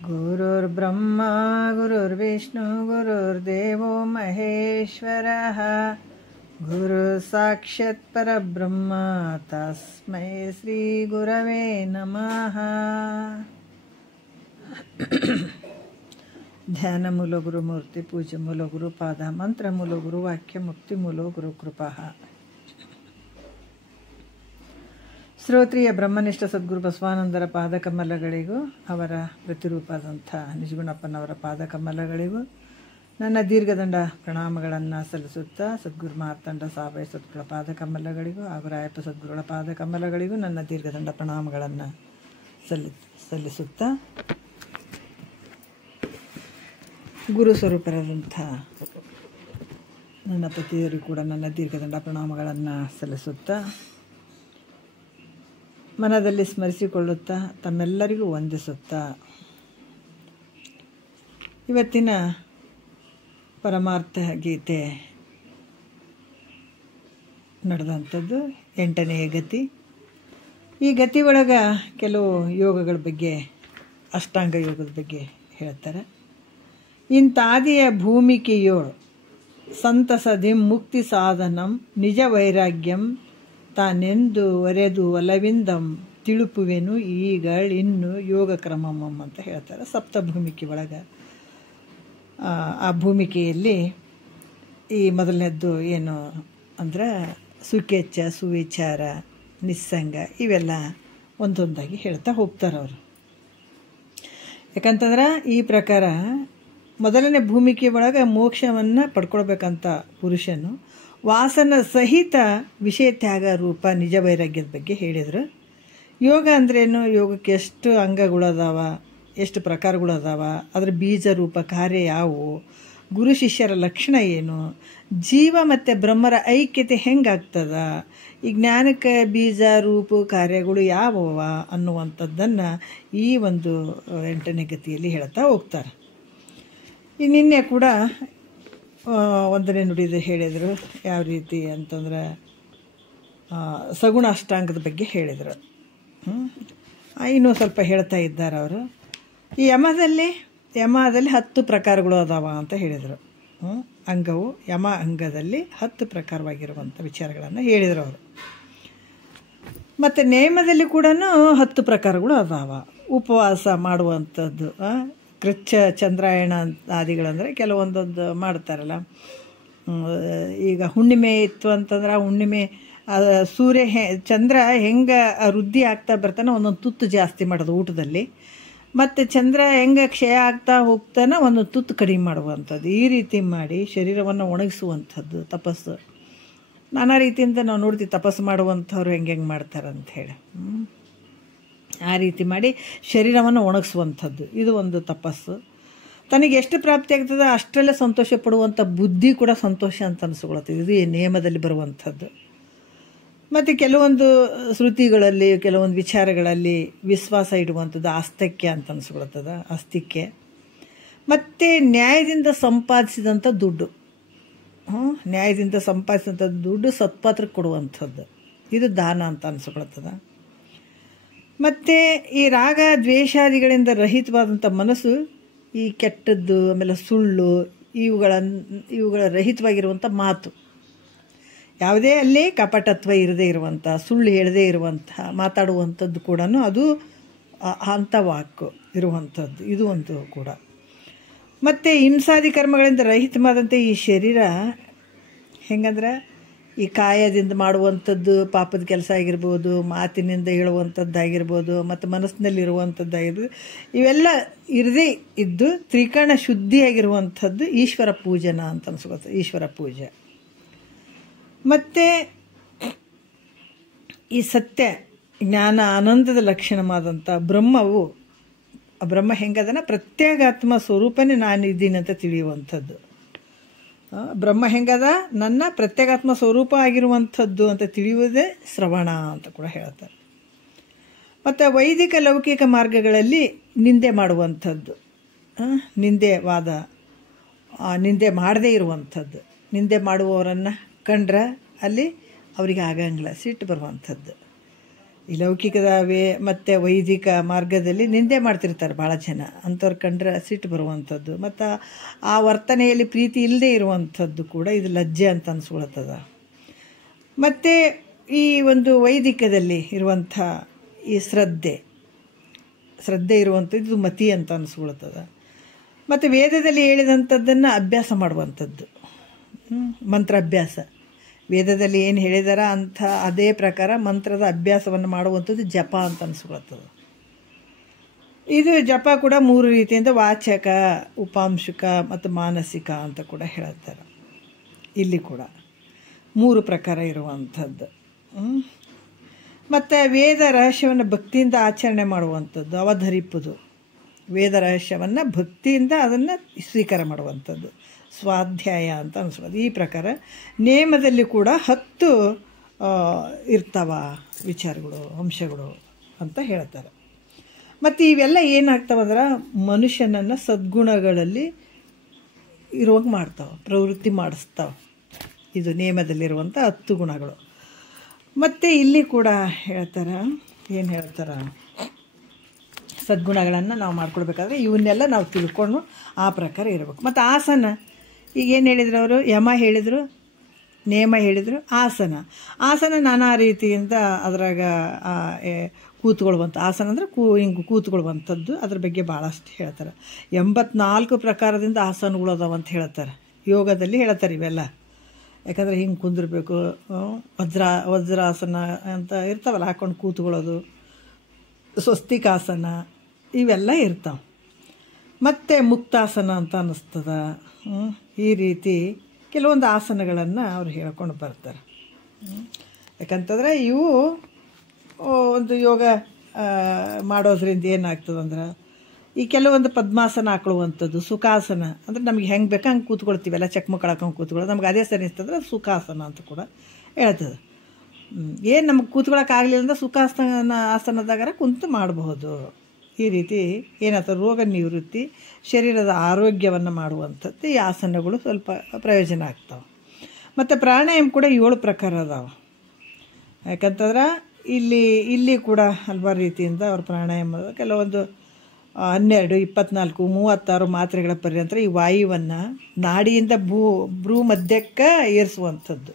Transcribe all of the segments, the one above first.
गुरुर्ब्रह्मा गुरुर्विष्णु गुरुर्देवो महेश्वरः गुरुसाक्षात् परब्रह्म तस्मै श्री गुरवे नमः। ध्यान मूलो गुरुमूर्ति पूज्य मूलो गुरुपाद मंत्र मूलो गुरुवाक्य मुक्ति मूलो गुरुकृपा। ಶ್ರೋತ್ರಿಯ ಬ್ರಹ್ಮನಿಷ್ಠ ಸದ್ಗುರು ಬಸವಾನಂದರ ಪಾದಕಮಲಗಳಿಗೂ ಅವರ ಪ್ರತಿರೂಪದಂಥ ನಿಜಗುಣಪ್ಪನವರ ಪಾದಕಮಲಗಳಿಗೂ ನನ್ನ ದೀರ್ಘದಂಡ ಪ್ರಣಾಮಗಳನ್ನು ಸಲ್ಲಿಸುತ್ತಾ ಸದ್ಗುರು ಮಾರ್ತಂಡ ಸಾಬಯ ಸದ್ಗುರುಗಳ ಪಾದಕಮಲಗಳಿಗೂ ಹಾಗೂ ರಾಯಪ್ಪ ಸದ್ಗುರುಗಳ ಪಾದಕಮಲಗಳಿಗೂ ನನ್ನ ದೀರ್ಘದಂಡ ಪ್ರಣಾಮಗಳನ್ನು ಸಲ್ಲಿಸುತ್ತಾ ಗುರು ಸ್ವರೂಪರಾದಂಥ ನನ್ನ ಪತಿಯರಿಗೂ ಕೂಡ ನನ್ನ ದೀರ್ಘದಂಡ ಪ್ರಣಾಮಗಳನ್ನು ಸಲ್ಲಿಸುತ್ತಾ ಮನದಲ್ಲಿ ಸ್ಮರಿಸಿಕೊಳ್ಳುತ್ತಾ ತಮ್ಮೆಲ್ಲರಿಗೂ ವಂದಿಸುತ್ತಾ ಇವತ್ತಿನ ಪರಮಾರ್ಥ ಗೀತೆ ನಡೆದಂಥದ್ದು 8ನೇ ಗತಿ. ಈ ಗತಿ ಒಳಗೆ ಕೆಲವು ಯೋಗಗಳ ಬಗ್ಗೆ, ಅಷ್ಟಾಂಗ ಯೋಗದ ಬಗ್ಗೆ ಹೇಳ್ತಾರೆ. ಇಂತಾದಿಯ ಭೂಮಿಕೆಯೋಳು ಸಂತಸದಿ ಮುಕ್ತಿ ಸಾಧನಂ ನಿಜ ವೈರಾಗ್ಯಂ ತಾನೆಂದು ಒರೆದು ಒಲವಿಂದಂ ತಿಳುಪುವೆನು ಇನ್ನು ಯೋಗ ಕ್ರಮಮಂ ಅಂತ ಹೇಳ್ತಾರೆ. ಸಪ್ತಭೂಮಿಕೆ ಒಳಗೆ ಆ ಭೂಮಿಕೆಯಲ್ಲಿ ಈ ಮೊದಲನೇದ್ದು ಏನು ಅಂದರೆ ಸುಖೇಚ್ಛ, ಸುವಿಚಾರ, ನಿಸ್ಸಂಗ ಇವೆಲ್ಲ ಒಂದೊಂದಾಗಿ ಹೇಳ್ತಾ ಹೋಗ್ತಾರೆ ಅವರು. ಯಾಕಂತಂದ್ರೆ ಈ ಪ್ರಕಾರ ಮೊದಲನೇ ಭೂಮಿಕೆ ಒಳಗೆ ಮೋಕ್ಷವನ್ನು ಪಡ್ಕೊಳ್ಬೇಕಂತ ಪುರುಷನು ವಾಸನ ಸಹಿತ ವಿಷಯ ತ್ಯಾಗ ರೂಪ ನಿಜ ವೈರಾಗ್ಯದ ಬಗ್ಗೆ ಹೇಳಿದರು. ಯೋಗ ಅಂದ್ರೇನು, ಯೋಗಕ್ಕೆ ಎಷ್ಟು ಅಂಗಗಳದಾವ, ಎಷ್ಟು ಪ್ರಕಾರಗಳದಾವ, ಅದರ ಬೀಜ ರೂಪ ಕಾರ್ಯ ಯಾವುವು, ಗುರು ಶಿಷ್ಯರ ಲಕ್ಷಣ ಏನು, ಜೀವ ಮತ್ತು ಬ್ರಹ್ಮರ ಐಕ್ಯತೆ ಹೆಂಗಾಗ್ತದ, ಈ ಜ್ಞಾನಕ್ಕೆ ಬೀಜ ರೂಪ ಕಾರ್ಯಗಳು ಯಾವುವ ಅನ್ನುವಂಥದ್ದನ್ನು ಈ ಒಂದು 8ನೇ ಗತಿಯಲ್ಲಿ ಹೇಳ್ತಾ ಹೋಗ್ತಾರೆ. ಈ ನಿನ್ನೆ ಕೂಡ 1ನೇ ನುಡಿದು ಹೇಳಿದರು. ಯಾವ ರೀತಿ ಅಂತಂದ್ರೆ ಸಗುಣ ಅಷ್ಟಾಂಗದ ಬಗ್ಗೆ ಹೇಳಿದರು. ಇನ್ನೂ ಸ್ವಲ್ಪ ಹೇಳ್ತಾ ಇದ್ದಾರೆ ಅವರು. ಈ ಯಮದಲ್ಲಿ 10 ಪ್ರಕಾರಗಳು ಅದಾವ ಅಂತ ಹೇಳಿದರು. ಅಂಗವು ಯಮ ಅಂಗದಲ್ಲಿ 10 ಪ್ರಕಾರವಾಗಿರುವಂಥ ವಿಚಾರಗಳನ್ನು ಹೇಳಿದರು ಅವರು. ಮತ್ತು ನೇಮದಲ್ಲಿ ಕೂಡ 10 ಪ್ರಕಾರಗಳು ಅದಾವ. ಉಪವಾಸ ಮಾಡುವಂಥದ್ದು, ಕೃಚ್ಛ ಚಂದ್ರಾಯಣ ಆದಿಗಳಂದರೆ ಕೆಲವೊಂದೊಂದು ಮಾಡ್ತಾರಲ್ಲ. ಈಗ ಹುಣ್ಣಿಮೆ ಇತ್ತು ಅಂತಂದ್ರೆ ಆ ಹುಣ್ಣಿಮೆ ಸೂರ್ಯ ಚಂದ್ರ ಹೆಂಗೆ ವೃದ್ಧಿ ಆಗ್ತಾ ಬರ್ತಾನೆ ಒಂದೊಂದು ತುತ್ತು ಜಾಸ್ತಿ ಮಾಡೋದು ಊಟದಲ್ಲಿ, ಮತ್ತು ಚಂದ್ರ ಹೆಂಗೆ ಕ್ಷಯ ಆಗ್ತಾ ಹೋಗ್ತಾನೆ ಒಂದೊಂದು ತುತ್ತು ಕಡಿಮೆ ಮಾಡುವಂಥದ್ದು. ಈ ರೀತಿ ಮಾಡಿ ಶರೀರವನ್ನು ಒಣಗಿಸುವಂಥದ್ದು ತಪಸ್ಸು. ನಾನಾ ರೀತಿಯಿಂದ ನಾವು ನೋಡ್ತೀವಿ ತಪಸ್ಸು ಮಾಡುವಂಥವ್ರು ಹೆಂಗೆ ಮಾಡ್ತಾರೆ ಅಂಥೇಳಿ. ಆ ರೀತಿ ಮಾಡಿ ಶರೀರವನ್ನು ಒಣಗಿಸುವಂಥದ್ದು ಇದು ಒಂದು ತಪಸ್ಸು. ತನಗೆ ಎಷ್ಟು ಪ್ರಾಪ್ತಿ ಆಗ್ತದೆ ಅಷ್ಟರಲ್ಲೇ ಸಂತೋಷ ಪಡುವಂಥ ಬುದ್ಧಿ ಕೂಡ ಸಂತೋಷ ಅಂತ ಅನಿಸ್ಕೊಳ್ತದೆ. ಇದು ಈ ನಿಯಮದಲ್ಲಿ ಬರುವಂಥದ್ದು. ಮತ್ತು ಕೆಲವೊಂದು ಶ್ರುತಿಗಳಲ್ಲಿ ಕೆಲವೊಂದು ವಿಚಾರಗಳಲ್ಲಿ ವಿಶ್ವಾಸ ಇಡುವಂಥದ್ದು ಆಸ್ತಕ್ಯ ಅಂತ ಅನಿಸ್ಕೊಳ್ತದೆ, ಆಸ್ತಿಕ್ಯ. ಮತ್ತು ನ್ಯಾಯದಿಂದ ಸಂಪಾದಿಸಿದಂಥ ದುಡ್ಡು, ನ್ಯಾಯದಿಂದ ಸಂಪಾದಿಸಿದಂಥ ದುಡ್ಡು ಸತ್ಪಾತ್ರಕ್ಕೆ ಕೊಡುವಂಥದ್ದು ಇದು ದಾನ ಅಂತ ಅನಿಸ್ಕೊಳ್ತದೆ. ಮತ್ತು ಈ ರಾಗ ದ್ವೇಷಾದಿಗಳಿಂದ ರಹಿತವಾದಂಥ ಮನಸ್ಸು ಈ ಕೆಟ್ಟದ್ದು, ಆಮೇಲೆ ಸುಳ್ಳು ಇವುಗಳ ರಹಿತವಾಗಿರುವಂಥ ಮಾತು, ಯಾವುದೇ ಅಲ್ಲಿ ಕಪಟತ್ವ ಇರದೇ ಇರುವಂಥ, ಸುಳ್ಳು ಹೇಳದೇ ಇರುವಂಥ ಮಾತಾಡುವಂಥದ್ದು ಕೂಡ ಅದು ಅಂಥ ವಾಕು ಇರುವಂಥದ್ದು ಇದು ಒಂದು ಕೂಡ. ಮತ್ತು ಹಿಂಸಾದಿ ಕರ್ಮಗಳಿಂದ ರಹಿತವಾದಂಥ ಈ ಶರೀರ ಹೆಂಗಂದ್ರೆ ಈ ಕಾಯದಿಂದ ಮಾಡುವಂಥದ್ದು ಪಾಪದ ಕೆಲಸ ಆಗಿರ್ಬೋದು, ಮಾತಿನಿಂದ ಹೇಳುವಂಥದ್ದಾಗಿರ್ಬೋದು, ಮತ್ತು ಮನಸ್ಸಿನಲ್ಲಿರುವಂಥದ್ದಾಗಿರ್ಬೋದು, ಇವೆಲ್ಲ ಇರದೇ ಇದ್ದು ತ್ರಿಕರಣ ಶುದ್ಧಿಯಾಗಿರುವಂಥದ್ದು ಈಶ್ವರ ಪೂಜನ ಅಂತ ಅನ್ಸ್ಕೊಳ್ತದೆ, ಈಶ್ವರ ಪೂಜೆ. ಮತ್ತು ಈ ಸತ್ಯ ಜ್ಞಾನ ಆನಂದದ ಲಕ್ಷಣವಾದಂಥ ಬ್ರಹ್ಮವು, ಬ್ರಹ್ಮ ಹೆಂಗದನ ಪ್ರತ್ಯೇಗಾತ್ಮ ಸ್ವರೂಪನೇ ನಾನು ಇದ್ದೀನಿ ಅಂತ ತಿಳಿಯುವಂಥದ್ದು. ಬ್ರಹ್ಮ ಹೆಂಗದ ನನ್ನ ಪ್ರತ್ಯೇಗಾತ್ಮ ಸ್ವರೂಪ ಆಗಿರುವಂಥದ್ದು ಅಂತ ತಿಳಿಯುವುದೇ ಶ್ರವಣ ಅಂತ ಕೂಡ ಹೇಳ್ತಾರೆ. ಮತ್ತು ವೈದಿಕ ಲೌಕಿಕ ಮಾರ್ಗಗಳಲ್ಲಿ ನಿಂದೆ ಮಾಡುವಂಥದ್ದು, ನಿಂದೆ ಮಾಡದೇ ಇರುವಂಥದ್ದು, ನಿಂದೆ ಮಾಡುವವರನ್ನು ಕಂಡ್ರೆ ಅಲ್ಲಿ ಅವರಿಗೆ ಆಗಂಗಿಲ್ಲ, ಸಿಟ್ಟು ಬರುವಂಥದ್ದು. ಈ ಲೌಕಿಕದ ಮತ್ತು ವೈದಿಕ ಮಾರ್ಗದಲ್ಲಿ ನಿಂದೆ ಮಾಡ್ತಿರ್ತಾರೆ ಭಾಳ ಜನ, ಅಂಥವ್ರು ಕಂಡ್ರೆ ಸಿಟ್ಟು ಬರುವಂಥದ್ದು. ಮತ್ತು ಆ ವರ್ತನೆಯಲ್ಲಿ ಪ್ರೀತಿ ಇಲ್ಲದೆ ಇರುವಂಥದ್ದು ಕೂಡ ಇದು ಲಜ್ಜೆ ಅಂತ ಅನಿಸ್ಕೊಳ್ತದ. ಮತ್ತು ಈ ಒಂದು ವೈದಿಕದಲ್ಲಿ ಇರುವಂಥ ಈ ಶ್ರದ್ಧೆ ಇರುವಂಥದ್ದು ಇದು ಮತಿ ಅಂತ ಅನಿಸ್ಕೊಳ್ತದ. ಮತ್ತು ವೇದದಲ್ಲಿ ಹೇಳಿದಂಥದ್ದನ್ನು ಅಭ್ಯಾಸ ಮಾಡುವಂಥದ್ದು, ಮಂತ್ರಾಭ್ಯಾಸ. ವೇದದಲ್ಲಿ ಏನು ಹೇಳಿದಾರ ಅಂಥ ಅದೇ ಪ್ರಕಾರ ಮಂತ್ರದ ಅಭ್ಯಾಸವನ್ನು ಮಾಡುವಂಥದ್ದು ಜಪ ಅಂತ ಅನಿಸ್ಕೊಳ್ತದೆ. ಇದು ಜಪ ಕೂಡ 3 ರೀತಿಯಿಂದ ವಾಚಕ, ಉಪಾಂಶುಕ ಮತ್ತು ಮಾನಸಿಕ ಅಂತ ಕೂಡ ಹೇಳ್ತಾರೆ. ಇಲ್ಲಿ ಕೂಡ 3 ಪ್ರಕಾರ ಇರುವಂಥದ್ದು. ಮತ್ತು ವೇದ ರಹಸ್ಯವನ್ನು ಭಕ್ತಿಯಿಂದ ಆಚರಣೆ ಮಾಡುವಂಥದ್ದು, ಅವಧರಿಪ್ಪುದು. ವೇದ ರಹಸ್ಯವನ್ನು ಭಕ್ತಿಯಿಂದ ಅದನ್ನು ಸ್ವೀಕಾರ ಮಾಡುವಂಥದ್ದು, ಸ್ವಾಧ್ಯಾಯ ಅಂತ ಅನಿಸ್ಬೋದು. ಈ ಪ್ರಕಾರ ನೇಮದಲ್ಲಿ ಕೂಡ 10 ಇರ್ತಾವ ವಿಚಾರಗಳು, ಅಂಶಗಳು ಅಂತ ಹೇಳ್ತಾರೆ. ಮತ್ತು ಇವೆಲ್ಲ ಏನಾಗ್ತಾವಂದ್ರೆ ಮನುಷ್ಯನನ್ನು ಸದ್ಗುಣಗಳಲ್ಲಿ ಇರುವಂಗೆ ಮಾಡ್ತಾವೆ, ಪ್ರವೃತ್ತಿ ಮಾಡಿಸ್ತಾವೆ. ಇದು ನೇಮದಲ್ಲಿರುವಂಥ 10 ಗುಣಗಳು. ಮತ್ತು ಇಲ್ಲಿ ಕೂಡ ಹೇಳ್ತಾರೆ, ಏನು ಹೇಳ್ತಾರೆ, ಸದ್ಗುಣಗಳನ್ನು ನಾವು ಮಾಡ್ಕೊಳ್ಬೇಕಾದ್ರೆ ಇವನ್ನೆಲ್ಲ ನಾವು ತಿಳ್ಕೊಂಡು ಆ ಪ್ರಕಾರ ಇರಬೇಕು. ಮತ್ತು ಆಸನ, ಈಗೇನು ಹೇಳಿದ್ರು ಅವರು, ಯಮ ಹೇಳಿದರು, ನೇಮ ಹೇಳಿದರು, ಆಸನ ನಾನಾ ರೀತಿಯಿಂದ ಅದ್ರಾಗ ಕೂತ್ಕೊಳ್ಳುವಂಥ ಆಸನ ಅಂದರೆ ಹಿಂಗೆ ಕೂತ್ಕೊಳ್ಳುವಂಥದ್ದು, ಅದ್ರ ಬಗ್ಗೆ ಭಾಳಷ್ಟು ಹೇಳ್ತಾರೆ. 84 ಪ್ರಕಾರದಿಂದ ಆಸನಗಳು ಅದಾವ ಅಂತ ಹೇಳ್ತಾರೆ. ಯೋಗದಲ್ಲಿ ಹೇಳ್ತಾರೆ ಇವೆಲ್ಲ. ಯಾಕಂದರೆ ಹಿಂಗೆ ಕುಂದಿರಬೇಕು, ವಜ್ರಾಸನ ಅಂತ ಇರ್ತಾವಲ್ಲ, ಹಾಕ್ಕೊಂಡು ಕೂತ್ಕೊಳ್ಳೋದು, ಸ್ವಸ್ತಿಕಾಸನ, ಇವೆಲ್ಲ ಇರ್ತಾವೆ. ಮತ್ತು ಮುಕ್ತಾಸನ ಅಂತ ಅನ್ನಿಸ್ತದ. ಈ ರೀತಿ ಕೆಲವೊಂದು ಆಸನಗಳನ್ನು ಅವ್ರು ಹೇಳ್ಕೊಂಡು ಬರ್ತಾರೆ. ಯಾಕಂತಂದರೆ ಇವು ಒಂದು ಯೋಗ ಮಾಡೋದ್ರಿಂದ ಏನಾಗ್ತದಂದ್ರೆ, ಈ ಕೆಲವೊಂದು ಪದ್ಮಾಸನ ಹಾಕೊಳ್ಳುವಂಥದ್ದು, ಸುಖಾಸನ ಅಂದರೆ ನಮಗೆ ಹೆಂಗೆ ಬೇಕು ಹಂಗೆ ಕೂತ್ಕೊಳ್ತೀವಲ್ಲ, ಚಕ್ಮಕ್ ಹಾಕೊಂಡು ಕೂತ್ಕೊಳ್ಳೋದು, ನಮ್ಗೆ ಅದೇ ಸರಿ ಇರ್ತದ್ರೆ ಸುಖಾಸನ ಅಂತ ಕೂಡ ಹೇಳ್ತದೆ. ಏನು ನಮಗೆ ಕೂತ್ಕೊಳ್ಳೋಕ್ಕಾಗಲಿಲ್ಲ ಅಂದ್ರೆ ಆಸನದಾಗಾರ ಕುಂತು ಮಾಡಬಹುದು. ಈ ರೀತಿ ಏನಾಗ್ತದೆ, ರೋಗ ನಿವೃತ್ತಿ, ಶರೀರದ ಆರೋಗ್ಯವನ್ನು ಮಾಡುವಂಥದ್ದು ಈ ಆಸನಗಳು ಸ್ವಲ್ಪ ಪ್ರಯೋಜನ ಆಗ್ತಾವೆ. ಮತ್ತು ಪ್ರಾಣಾಯಾಮ ಕೂಡ 7 ಪ್ರಕಾರ ಅದಾವೆ. ಯಾಕಂತಂದ್ರೆ ಇಲ್ಲಿ ಕೂಡ ಹಲವಾರು ರೀತಿಯಿಂದ ಅವ್ರ ಪ್ರಾಣಾಯಾಮ ಕೆಲವೊಂದು 12, 24, 36 ಮಾತ್ರೆಗಳ ಪರ್ಯಂತ ಈ ವಾಯುವನ್ನು ನಾಡಿಯಿಂದ ಭ್ರೂ ಮಧ್ಯಕ್ಕೆ ಏರಿಸುವಂಥದ್ದು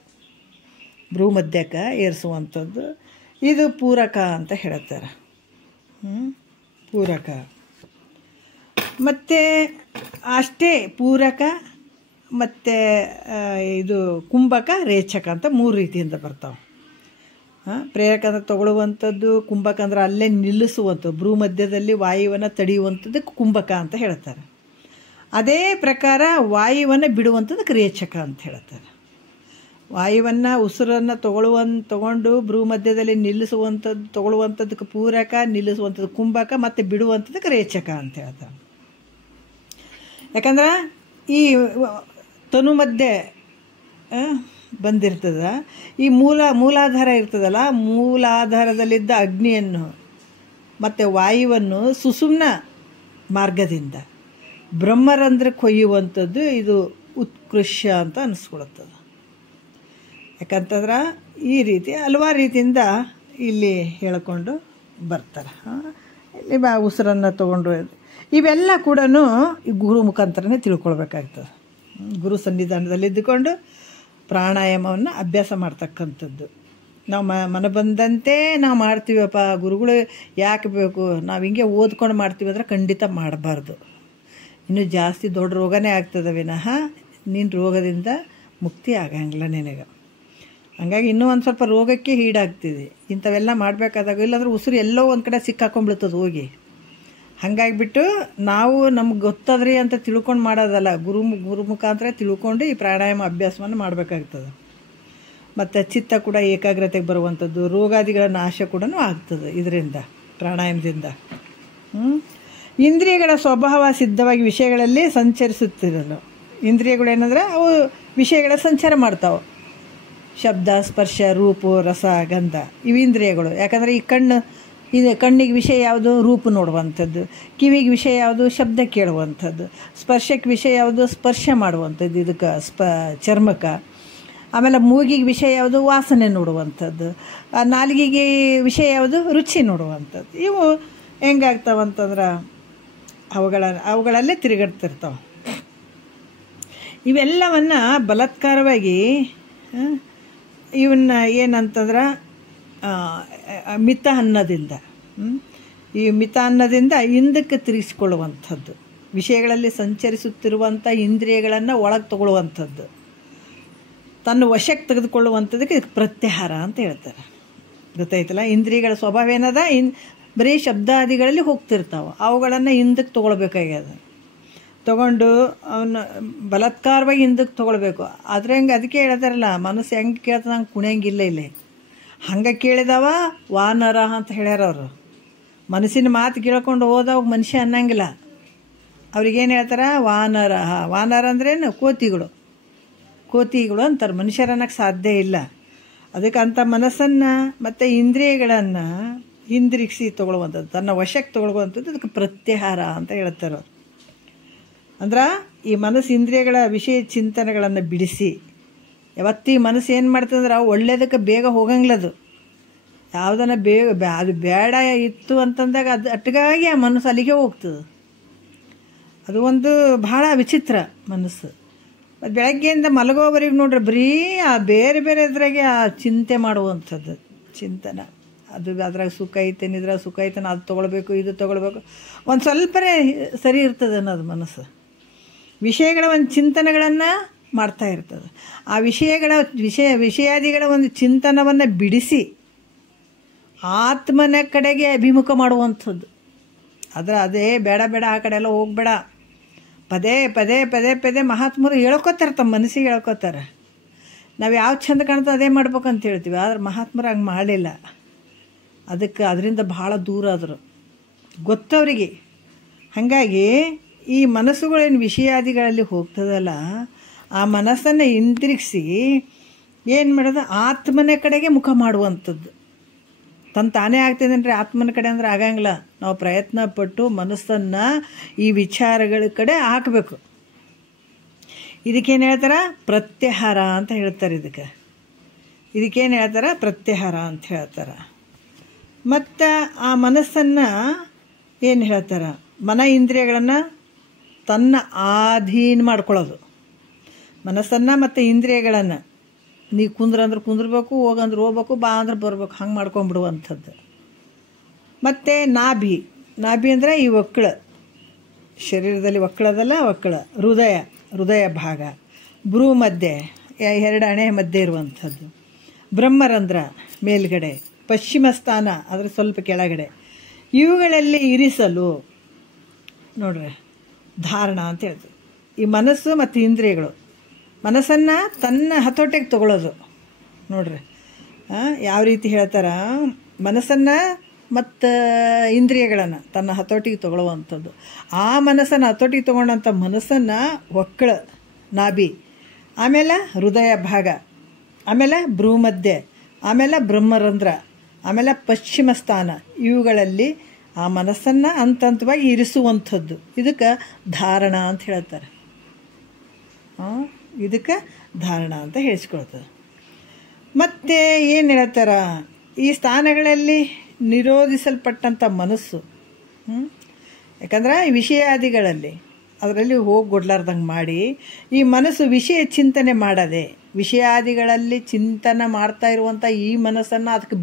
ಇದು ಪೂರಕ ಅಂತ ಹೇಳ್ತಾರೆ. ಪೂರಕ ಮತ್ತು ಅಷ್ಟೇ ಪೂರಕ ಮತ್ತು ಇದು ಕುಂಭಕ, ರೇಚಕ ಅಂತ 3 ರೀತಿಯಿಂದ ಬರ್ತಾವೆ. ಪ್ರೇರಕ ಅಂದರೆ ತಗೊಳ್ಳುವಂಥದ್ದು, ಕುಂಭಕ ಅಂದ್ರೆ ಅಲ್ಲೇ ನಿಲ್ಲಿಸುವಂಥದ್ದು, ಭ್ರೂ ಮಧ್ಯದಲ್ಲಿ ವಾಯುವನ್ನು ತಡೆಯುವಂಥದ್ದು ಕುಂಭಕ ಅಂತ ಹೇಳ್ತಾರೆ. ಅದೇ ಪ್ರಕಾರ ವಾಯುವನ್ನು ಬಿಡುವಂಥದ್ದಕ್ಕೆ ರೇಚಕ ಅಂತ ಹೇಳ್ತಾರೆ. ವಾಯುವನ್ನು ಉಸಿರನ್ನು ತಗೊಂಡು ಭ್ರೂ ಮಧ್ಯದಲ್ಲಿ ನಿಲ್ಲಿಸುವಂಥದ್ದು ತಗೊಳ್ಳುವಂಥದ್ದಕ್ಕೆ ಪೂರಕ, ನಿಲ್ಲಿಸುವಂಥದ್ದು ಕುಂಭಕ, ಮತ್ತು ಬಿಡುವಂಥದ್ದಕ್ಕೆ ರೇಚಕ ಅಂತ ಹೇಳ್ತಾರೆ. ಯಾಕಂದ್ರೆ ಈ ತನು ಮಧ್ಯೆ ಬಂದಿರ್ತದ, ಈ ಮೂಲಾಧಾರ ಇರ್ತದಲ್ಲ, ಮೂಲಾಧಾರದಲ್ಲಿದ್ದ ಅಗ್ನಿಯನ್ನು ಮತ್ತು ವಾಯುವನ್ನು ಸುಸುಮ್ನ ಮಾರ್ಗದಿಂದ ಬ್ರಹ್ಮರಂಧ್ರಕ್ಕೆ ಕೊಯ್ಯುವಂಥದ್ದು ಇದು ಉತ್ಕೃಷ್ಯ ಅಂತ ಅನಿಸ್ಕೊಳುತ್ತದೆ. ಯಾಕಂತಂದ್ರೆ ಈ ರೀತಿ ಹಲವಾರು ರೀತಿಯಿಂದ ಇಲ್ಲಿ ಹೇಳಿಕೊಂಡು ಬರ್ತಾರೆ. ಇಲ್ಲಿ ಉಸಿರನ್ನು ತೊಗೊಂಡು ಇವೆಲ್ಲ ಕೂಡ ಗುರು ಮುಖಾಂತರನೇ ತಿಳ್ಕೊಳ್ಬೇಕಾಗ್ತದೆ. ಗುರು ಸನ್ನಿಧಾನದಲ್ಲಿದ್ದುಕೊಂಡು ಪ್ರಾಣಾಯಾಮವನ್ನು ಅಭ್ಯಾಸ ಮಾಡ್ತಕ್ಕಂಥದ್ದು. ನಾವು ಮನ ಬಂದಂತೆ ನಾವು ಮಾಡ್ತೀವಪ್ಪ, ಗುರುಗಳು ಯಾಕೆ ಬೇಕು, ನಾವು ಹಿಂಗೆ ಓದ್ಕೊಂಡು ಮಾಡ್ತೀವಿ ಅಂದರೆ ಖಂಡಿತ ಮಾಡಬಾರ್ದು. ಇನ್ನೂ ಜಾಸ್ತಿ ದೊಡ್ಡ ರೋಗನೇ ಆಗ್ತದೆ ವಿನಃ ನಿನ್ನ ರೋಗದಿಂದ ಮುಕ್ತಿ ಆಗಂಗಿಲ್ಲ ನಿನಗೆ. ಹಂಗಾಗಿ ಇನ್ನೂ ಒಂದು ಸ್ವಲ್ಪ ರೋಗಕ್ಕೆ ಈಡಾಗ್ತಿದೆ ಇಂಥವೆಲ್ಲ ಮಾಡಬೇಕಾದಾಗ. ಇಲ್ಲಾಂದ್ರೆ ಉಸಿರು ಎಲ್ಲೋ ಒಂದು ಕಡೆ ಸಿಕ್ಕಾಕೊಂಡ್ಬಿಡ್ತದೆ ಹೋಗಿ. ಹಾಗಾಗಿಬಿಟ್ಟು ನಾವು ನಮ್ಗೆ ಗೊತ್ತದ್ರಿ ಅಂತ ತಿಳ್ಕೊಂಡು ಮಾಡೋದಲ್ಲ, ಗುರು ಮುಖಾಂತರ ತಿಳ್ಕೊಂಡು ಈ ಪ್ರಾಣಾಯಾಮ ಅಭ್ಯಾಸವನ್ನು ಮಾಡಬೇಕಾಗ್ತದೆ. ಮತ್ತು ಚಿತ್ತ ಕೂಡ ಏಕಾಗ್ರತೆಗೆ ಬರುವಂಥದ್ದು, ರೋಗಾದಿಗಳ ನಾಶ ಕೂಡ ಆಗ್ತದೆ ಇದರಿಂದ, ಪ್ರಾಣಾಯಾಮದಿಂದ. ಇಂದ್ರಿಯಗಳ ಸ್ವಭಾವ ಸಿದ್ಧವಾಗಿ ವಿಷಯಗಳಲ್ಲಿ ಸಂಚರಿಸುತ್ತಿರಲು. ಇಂದ್ರಿಯಗಳು ಏನಂದರೆ ಅವು ವಿಷಯಗಳ ಸಂಚಾರ ಮಾಡ್ತಾವೆ. ಶಬ್ದ, ಸ್ಪರ್ಶ, ರೂಪು, ರಸ, ಗಂಧ ಇವು ಇಂದ್ರಿಯಗಳು. ಯಾಕಂದರೆ ಈ ಕಣ್ಣಿಗೆ ವಿಷಯ ಯಾವುದು, ರೂಪು ನೋಡುವಂಥದ್ದು. ಕಿವಿಗೆ ವಿಷಯ ಯಾವುದು, ಶಬ್ದ ಕೇಳುವಂಥದ್ದು. ಸ್ಪರ್ಶಕ್ಕೆ ವಿಷಯ ಯಾವುದು, ಸ್ಪರ್ಶ ಮಾಡುವಂಥದ್ದು. ಇದಕ್ಕೆ ಚರ್ಮಕ್ಕೆ. ಆಮೇಲೆ ಮೂಗಿಗೆ ವಿಷಯ ಯಾವುದು? ವಾಸನೆ ನೋಡುವಂಥದ್ದು. ನಾಲಿಗೆಗೆ ವಿಷಯ ಯಾವುದು? ರುಚಿ ನೋಡುವಂಥದ್ದು. ಇವು ಹೆಂಗಾಗ್ತಾವಂತಂದ್ರೆ ಅವುಗಳಲ್ಲೇ ತಿರುಗಾಡ್ತಿರ್ತಾವೆ. ಇವೆಲ್ಲವನ್ನು ಬಲಾತ್ಕಾರವಾಗಿ ಇವನ್ನ ಏನಂತಂದ್ರೆ ಮಿತ ಅನ್ನದಿಂದ ಈ ಮಿತ ಅನ್ನದಿಂದ ಹಿಂದಕ್ಕೆ ತಿರುಗಿಸ್ಕೊಳ್ಳುವಂಥದ್ದು, ವಿಷಯಗಳಲ್ಲಿ ಸಂಚರಿಸುತ್ತಿರುವಂಥ ಇಂದ್ರಿಯಗಳನ್ನು ಒಳಗೆ ತಗೊಳ್ಳುವಂಥದ್ದು, ತನ್ನ ವಶಕ್ಕೆ ತೆಗೆದುಕೊಳ್ಳುವಂಥದ್ದಕ್ಕೆ ಇದಕ್ಕೆ ಪ್ರತ್ಯಾಹಾರ ಅಂತ ಹೇಳ್ತಾರೆ. ಗೊತ್ತಾಯ್ತಲ್ಲ? ಇಂದ್ರಿಯಗಳ ಸ್ವಭಾವ ಏನದ? ಬರೀ ಶಬ್ದಾದಿಗಳಲ್ಲಿ ಹೋಗ್ತಿರ್ತಾವೆ, ಅವುಗಳನ್ನು ಹಿಂದಕ್ಕೆ ತೊಗೊಳ್ಬೇಕಾಗ್ಯದ. ತೊಗೊಂಡು ಅವನ್ನ ಬಲಾತ್ಕಾರವಾಗಿ ಹಿಂದಕ್ಕೆ ತೊಗೊಳ್ಬೇಕು. ಆದರೆ ಹಂಗೆ ಅದಕ್ಕೆ ಹೇಳ್ತಾರಲ್ಲ, ಮನಸ್ಸು ಹೆಂಗೆ ಕೇಳ್ತದೆ ಹಂಗೆ ಕುಣಿಯಂಗಿಲ್ಲ. ಇಲ್ಲಿ ಹಂಗೆ ಕೇಳಿದವ ವಾನರ ಅಂತ ಹೇಳ್ಯಾರ ಅವರು. ಮನಸ್ಸಿನ ಮಾತು ಕೇಳ್ಕೊಂಡು ಹೋದವಾಗ ಮನುಷ್ಯ ಅನ್ನಂಗಿಲ್ಲ. ಅವ್ರಿಗೇನು ಹೇಳ್ತಾರೆ? ವಾನರ. ವಾನರ ಅಂದ್ರೇನು? ಕೋತಿಗಳು ಅಂತಾರೆ. ಮನುಷ್ಯರು ಅನ್ನೋಕ್ಕೆ ಸಾಧ್ಯ ಇಲ್ಲ. ಅದಕ್ಕೆ ಅಂಥ ಮನಸ್ಸನ್ನು ಮತ್ತು ಇಂದ್ರಿಯಗಳನ್ನು ಹಿಂದಿರುಗಿಸಿ ತೊಗೊಳ್ಳುವಂಥದ್ದು, ತನ್ನ ವಶಕ್ಕೆ ತೊಗೊಳ್ಳುವಂಥದ್ದು ಅದಕ್ಕೆ ಪ್ರತ್ಯಾಹಾರ ಅಂತ ಹೇಳ್ತಾರೆ ಅವರು. ಅಂದ್ರೆ ಈ ಮನಸ್ಸು ಇಂದ್ರಿಯಗಳ ವಿಷಯ ಚಿಂತನೆಗಳನ್ನು ಬಿಡಿಸಿ, ಯಾವತ್ತಿ ಮನಸ್ಸು ಏನು ಮಾಡ್ತಂದ್ರೆ ಒಳ್ಳೆಯದಕ್ಕೆ ಬೇಗ ಹೋಗಂಗಿಲ್ಲದು. ಯಾವುದನ್ನ ಅದು ಬೇಡ ಇತ್ತು ಅಂತಂದಾಗ ಅದು ಅಟ್ಗಾಗಿ ಆ ಮನಸ್ಸು ಅಲ್ಲಿಗೆ ಹೋಗ್ತದೆ. ಅದು ಒಂದು ಭಾಳ ವಿಚಿತ್ರ ಮನಸ್ಸು. ಮತ್ತು ಬೆಳಗ್ಗೆಯಿಂದ ಮಲಗೋವರೆಗೆ ನೋಡ್ರಿ ಬರೀ ಆ ಬೇರೆ ಬೇರೆ ಇದ್ರಾಗೆ ಆ ಚಿಂತೆ ಮಾಡುವಂಥದ್ದು ಚಿಂತನ. ಅದು ಅದ್ರಾಗ ಸುಖ ಐತೇನು, ಇದ್ರಾಗ ಸುಖ ಐತೇನು, ಅದು ತೊಗೊಳ್ಬೇಕು ಇದು ತೊಗೊಳ್ಬೇಕು, ಒಂದು ಸ್ವಲ್ಪನೇ ಸರಿ ಇರ್ತದೆ ಅನ್ನೋದು ಮನಸ್ಸು. ವಿಷಯಗಳ ಒಂದು ಚಿಂತನೆಗಳನ್ನು ಮಾಡ್ತಾ ಇರ್ತದೆ. ಆ ವಿಷಯಾದಿಗಳ ಒಂದು ಚಿಂತನವನ್ನು ಬಿಡಿಸಿ ಆತ್ಮನ ಕಡೆಗೆ ಅಭಿಮುಖ ಮಾಡುವಂಥದ್ದು. ಅದೇ ಬೇಡ ಆ ಕಡೆ ಎಲ್ಲ ಹೋಗಬೇಡ. ಪದೇ ಮಹಾತ್ಮರು ಹೇಳ್ಕೊತಾರೆ, ತಮ್ಮ ಮನಸ್ಸಿಗೆ ಹೇಳ್ಕೊತಾರೆ. ನಾವು ಯಾವ ಚಂದ ಕಾಣ್ತೋ ಅದೇ ಮಾಡ್ಬೇಕಂತ ಹೇಳ್ತೀವಿ. ಆದ್ರೆ ಮಹಾತ್ಮರು ಹಂಗೆ ಮಾಡಲಿಲ್ಲ. ಅದಕ್ಕೆ ಅದರಿಂದ ಭಾಳ ದೂರ ಆದರು, ಗೊತ್ತವರಿಗೆ. ಹಾಗಾಗಿ ಈ ಮನಸ್ಸುಗಳೇನು ವಿಷಯಾದಿಗಳಲ್ಲಿ ಹೋಗ್ತದಲ್ಲ, ಆ ಮನಸ್ಸನ್ನು ಹಿಂತಿರುಗಿಸಿ ಏನು ಮಾಡೋದು? ಆತ್ಮನ ಕಡೆಗೆ ಮುಖ ಮಾಡುವಂಥದ್ದು. ತಾನೇ ಆಗ್ತದೆ ಅಂದರೆ ಆತ್ಮನ ಕಡೆ ಅಂದರೆ ಆಗಂಗಿಲ್ಲ. ನಾವು ಪ್ರಯತ್ನ ಪಟ್ಟು ಮನಸ್ಸನ್ನು ಈ ವಿಚಾರಗಳ ಕಡೆ ಹಾಕಬೇಕು. ಇದಕ್ಕೇನು ಹೇಳ್ತಾರೆ? ಪ್ರತ್ಯಾಹಾರ ಅಂತ ಹೇಳ್ತಾರೆ. ಇದಕ್ಕೇನು ಹೇಳ್ತಾರೆ? ಪ್ರತ್ಯಾಹಾರ ಅಂತ ಹೇಳ್ತಾರೆ. ಮತ್ತು ಆ ಮನಸ್ಸನ್ನು ಏನು ಹೇಳ್ತಾರೆ? ಮನ ಇಂದ್ರಿಯಗಳನ್ನು ತನ್ನ ಆಧೀನ ಮಾಡ್ಕೊಳ್ಳೋದು. ಮನಸ್ಸನ್ನು ಮತ್ತು ಇಂದ್ರಿಯಗಳನ್ನು ನೀ ಕುಂದ್ರಂದ್ರೆ ಕುಂದ್ರಬೇಕು, ಹೋಗಂದ್ರೆ ಹೋಗ್ಬೇಕು, ಬಾ ಅಂದ್ರೆ ಬರ್ಬೇಕು, ಹಂಗೆ ಮಾಡ್ಕೊಂಬಿಡುವಂಥದ್ದು. ಮತ್ತು ನಾಭಿ ಅಂದರೆ ಈ ಒಕ್ಕಳ, ಶರೀರದಲ್ಲಿ ಒಕ್ಕಳದಲ್ಲ, ಹೃದಯ ಭಾಗ, ಭ್ರೂ ಮಧ್ಯೆ, ಎರಡು ಹಣೆ ಮಧ್ಯೆ ಇರುವಂಥದ್ದು. ಬ್ರಹ್ಮರಂಧ್ರ ಮೇಲ್ಗಡೆ, ಪಶ್ಚಿಮ ಸ್ಥಾನ ಅದರ ಸ್ವಲ್ಪ ಕೆಳಗಡೆ, ಇವುಗಳಲ್ಲಿ ಇರಿಸಲು ನೋಡ್ರಿ ಧಾರಣ ಅಂತ ಹೇಳ್ತೀವಿ. ಈ ಮನಸ್ಸು ಮತ್ತು ಇಂದ್ರಿಯಗಳು ಮನಸ್ಸನ್ನು ತನ್ನ ಹತೋಟಿಗೆ ತಗೊಳ್ಳೋದು. ನೋಡ್ರಿ ಯಾವ ರೀತಿ ಹೇಳ್ತಾರ? ಮನಸ್ಸನ್ನು ಮತ್ತು ಇಂದ್ರಿಯಗಳನ್ನು ತನ್ನ ಹತೋಟಿಗೆ ತಗೊಳ್ಳುವಂಥದ್ದು. ಆ ಮನಸ್ಸನ್ನು ಹತೋಟಿಗೆ ತೊಗೊಂಡಂಥ ಮನಸ್ಸನ್ನು ಒಕ್ಕಳ ನಾಭಿ, ಆಮೇಲೆ ಹೃದಯ ಭಾಗ, ಆಮೇಲೆ ಭ್ರೂಮಧ್ಯೆ, ಆಮೇಲೆ ಬ್ರಹ್ಮರಂಧ್ರ, ಆಮೇಲೆ ಪಶ್ಚಿಮ ಸ್ಥಾನ, ಇವುಗಳಲ್ಲಿ ಆ ಮನಸ್ಸನ್ನು ಹಂತವಾಗಿ ಇರಿಸುವಂಥದ್ದು. ಇದಕ್ಕೆ ಧಾರಣ ಅಂತ ಹೇಳ್ತಾರೆ. ಇದಕ್ಕೆ ಧಾರಣ ಅಂತ ಹೇಳಿಸ್ಕೊಳ್ತದೆ. ಮತ್ತು ಏನು ಹೇಳ್ತಾರ? ಈ ಸ್ಥಾನಗಳಲ್ಲಿ ನಿರೋಧಿಸಲ್ಪಟ್ಟಂಥ ಮನಸ್ಸು, ಯಾಕಂದ್ರೆ ಈ ವಿಷಯಾದಿಗಳಲ್ಲಿ ಅದರಲ್ಲಿ ಹೋಗ್ಗೊಡ್ಲಾರ್ದಂಗೆ ಮಾಡಿ ಈ ಮನಸ್ಸು ವಿಷಯ ಚಿಂತನೆ ಮಾಡದೆ ವಿಷಯಾದಿಗಳಲ್ಲಿ ಚಿಂತನೆ ಮಾಡ್ತಾ ಇರುವಂಥ ಈ ಮನಸ್ಸನ್ನು ಅದಕ್ಕೆ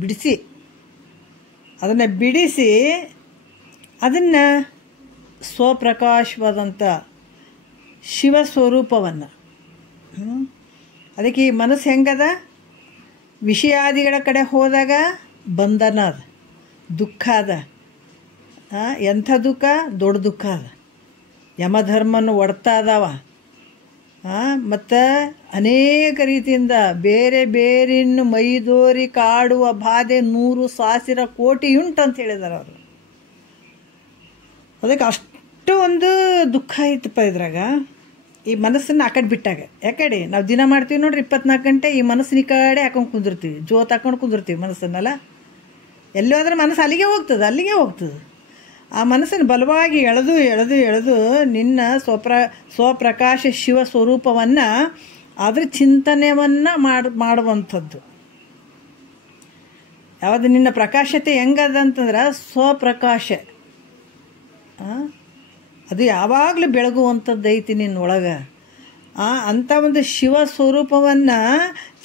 ಬಿಡಿಸಿ ಅದನ್ನು ಸ್ವಪ್ರಕಾಶವಾದಂಥ ಶಿವಸ್ವರೂಪವನ್ನು, ಅದಕ್ಕೆ ಈ ಮನಸ್ಸು ಹೆಂಗದ? ವಿಷಯಾದಿಗಳ ಕಡೆ ಹೋದಾಗ ಬಂಧನ ಅದ, ದುಃಖ ಅದ. ಎಂಥ ದುಃಖ? ದೊಡ್ಡ ದುಃಖ ಅದ. ಯಮಧರ್ಮನ ಒಡ್ತಾ ಅದಾವ. ಮತ್ತು ಅನೇಕ ರೀತಿಯಿಂದ ಬೇರೆ ಬೇರೆಯನ್ನು ಮೈದೋರಿ ಕಾಡುವ ಬಾಧೆ 100,000 ಕೋಟಿ ಉಂಟು ಅಂತ ಹೇಳಿದಾರೆ ಅವರು. ಅದಕ್ಕೆ ಅಷ್ಟು ಒಂದು ದುಃಖ ಐತಪ್ಪ ಇದ್ರಾಗ. ಈ ಮನಸ್ಸನ್ನು ಆ ಕಡೆ ಬಿಟ್ಟಾಗ, ಯಾಕಡೆ ನಾವು ದಿನ ಮಾಡ್ತೀವಿ ನೋಡ್ರಿ 24 ಗಂಟೆ ಈ ಮನಸ್ಸಿನ ಈ ಕಡೆ ಹಾಕೊಂಡು ಕುಂದಿರ್ತೀವಿ, ಜೋತ್ ಹಾಕೊಂಡು ಕುಂದಿರ್ತೀವಿ ಮನಸ್ಸನ್ನೆಲ್ಲ. ಎಲ್ಲೋ ಆದ್ರೆ ಮನಸ್ಸು ಅಲ್ಲಿಗೆ ಹೋಗ್ತದೆ. ಆ ಮನಸ್ಸನ್ನು ಬಲವಾಗಿ ಎಳೆದು ನಿನ್ನ ಸ್ವಪ್ರಕಾಶ ಶಿವ ಸ್ವರೂಪವನ್ನು ಅದ್ರ ಚಿಂತನೆಯನ್ನು ಮಾಡುವಂಥದ್ದು. ಯಾವುದು ನಿನ್ನ ಪ್ರಕಾಶತೆ ಹೆಂಗದ ಅಂತಂದ್ರೆ ಸ್ವಪ್ರಕಾಶ, ಅದು ಯಾವಾಗಲೂ ಬೆಳಗುವಂಥದ್ದು ಐತಿ ನಿನ್ನೊಳಗೆ. ಅಂಥ ಒಂದು ಶಿವ ಸ್ವರೂಪವನ್ನು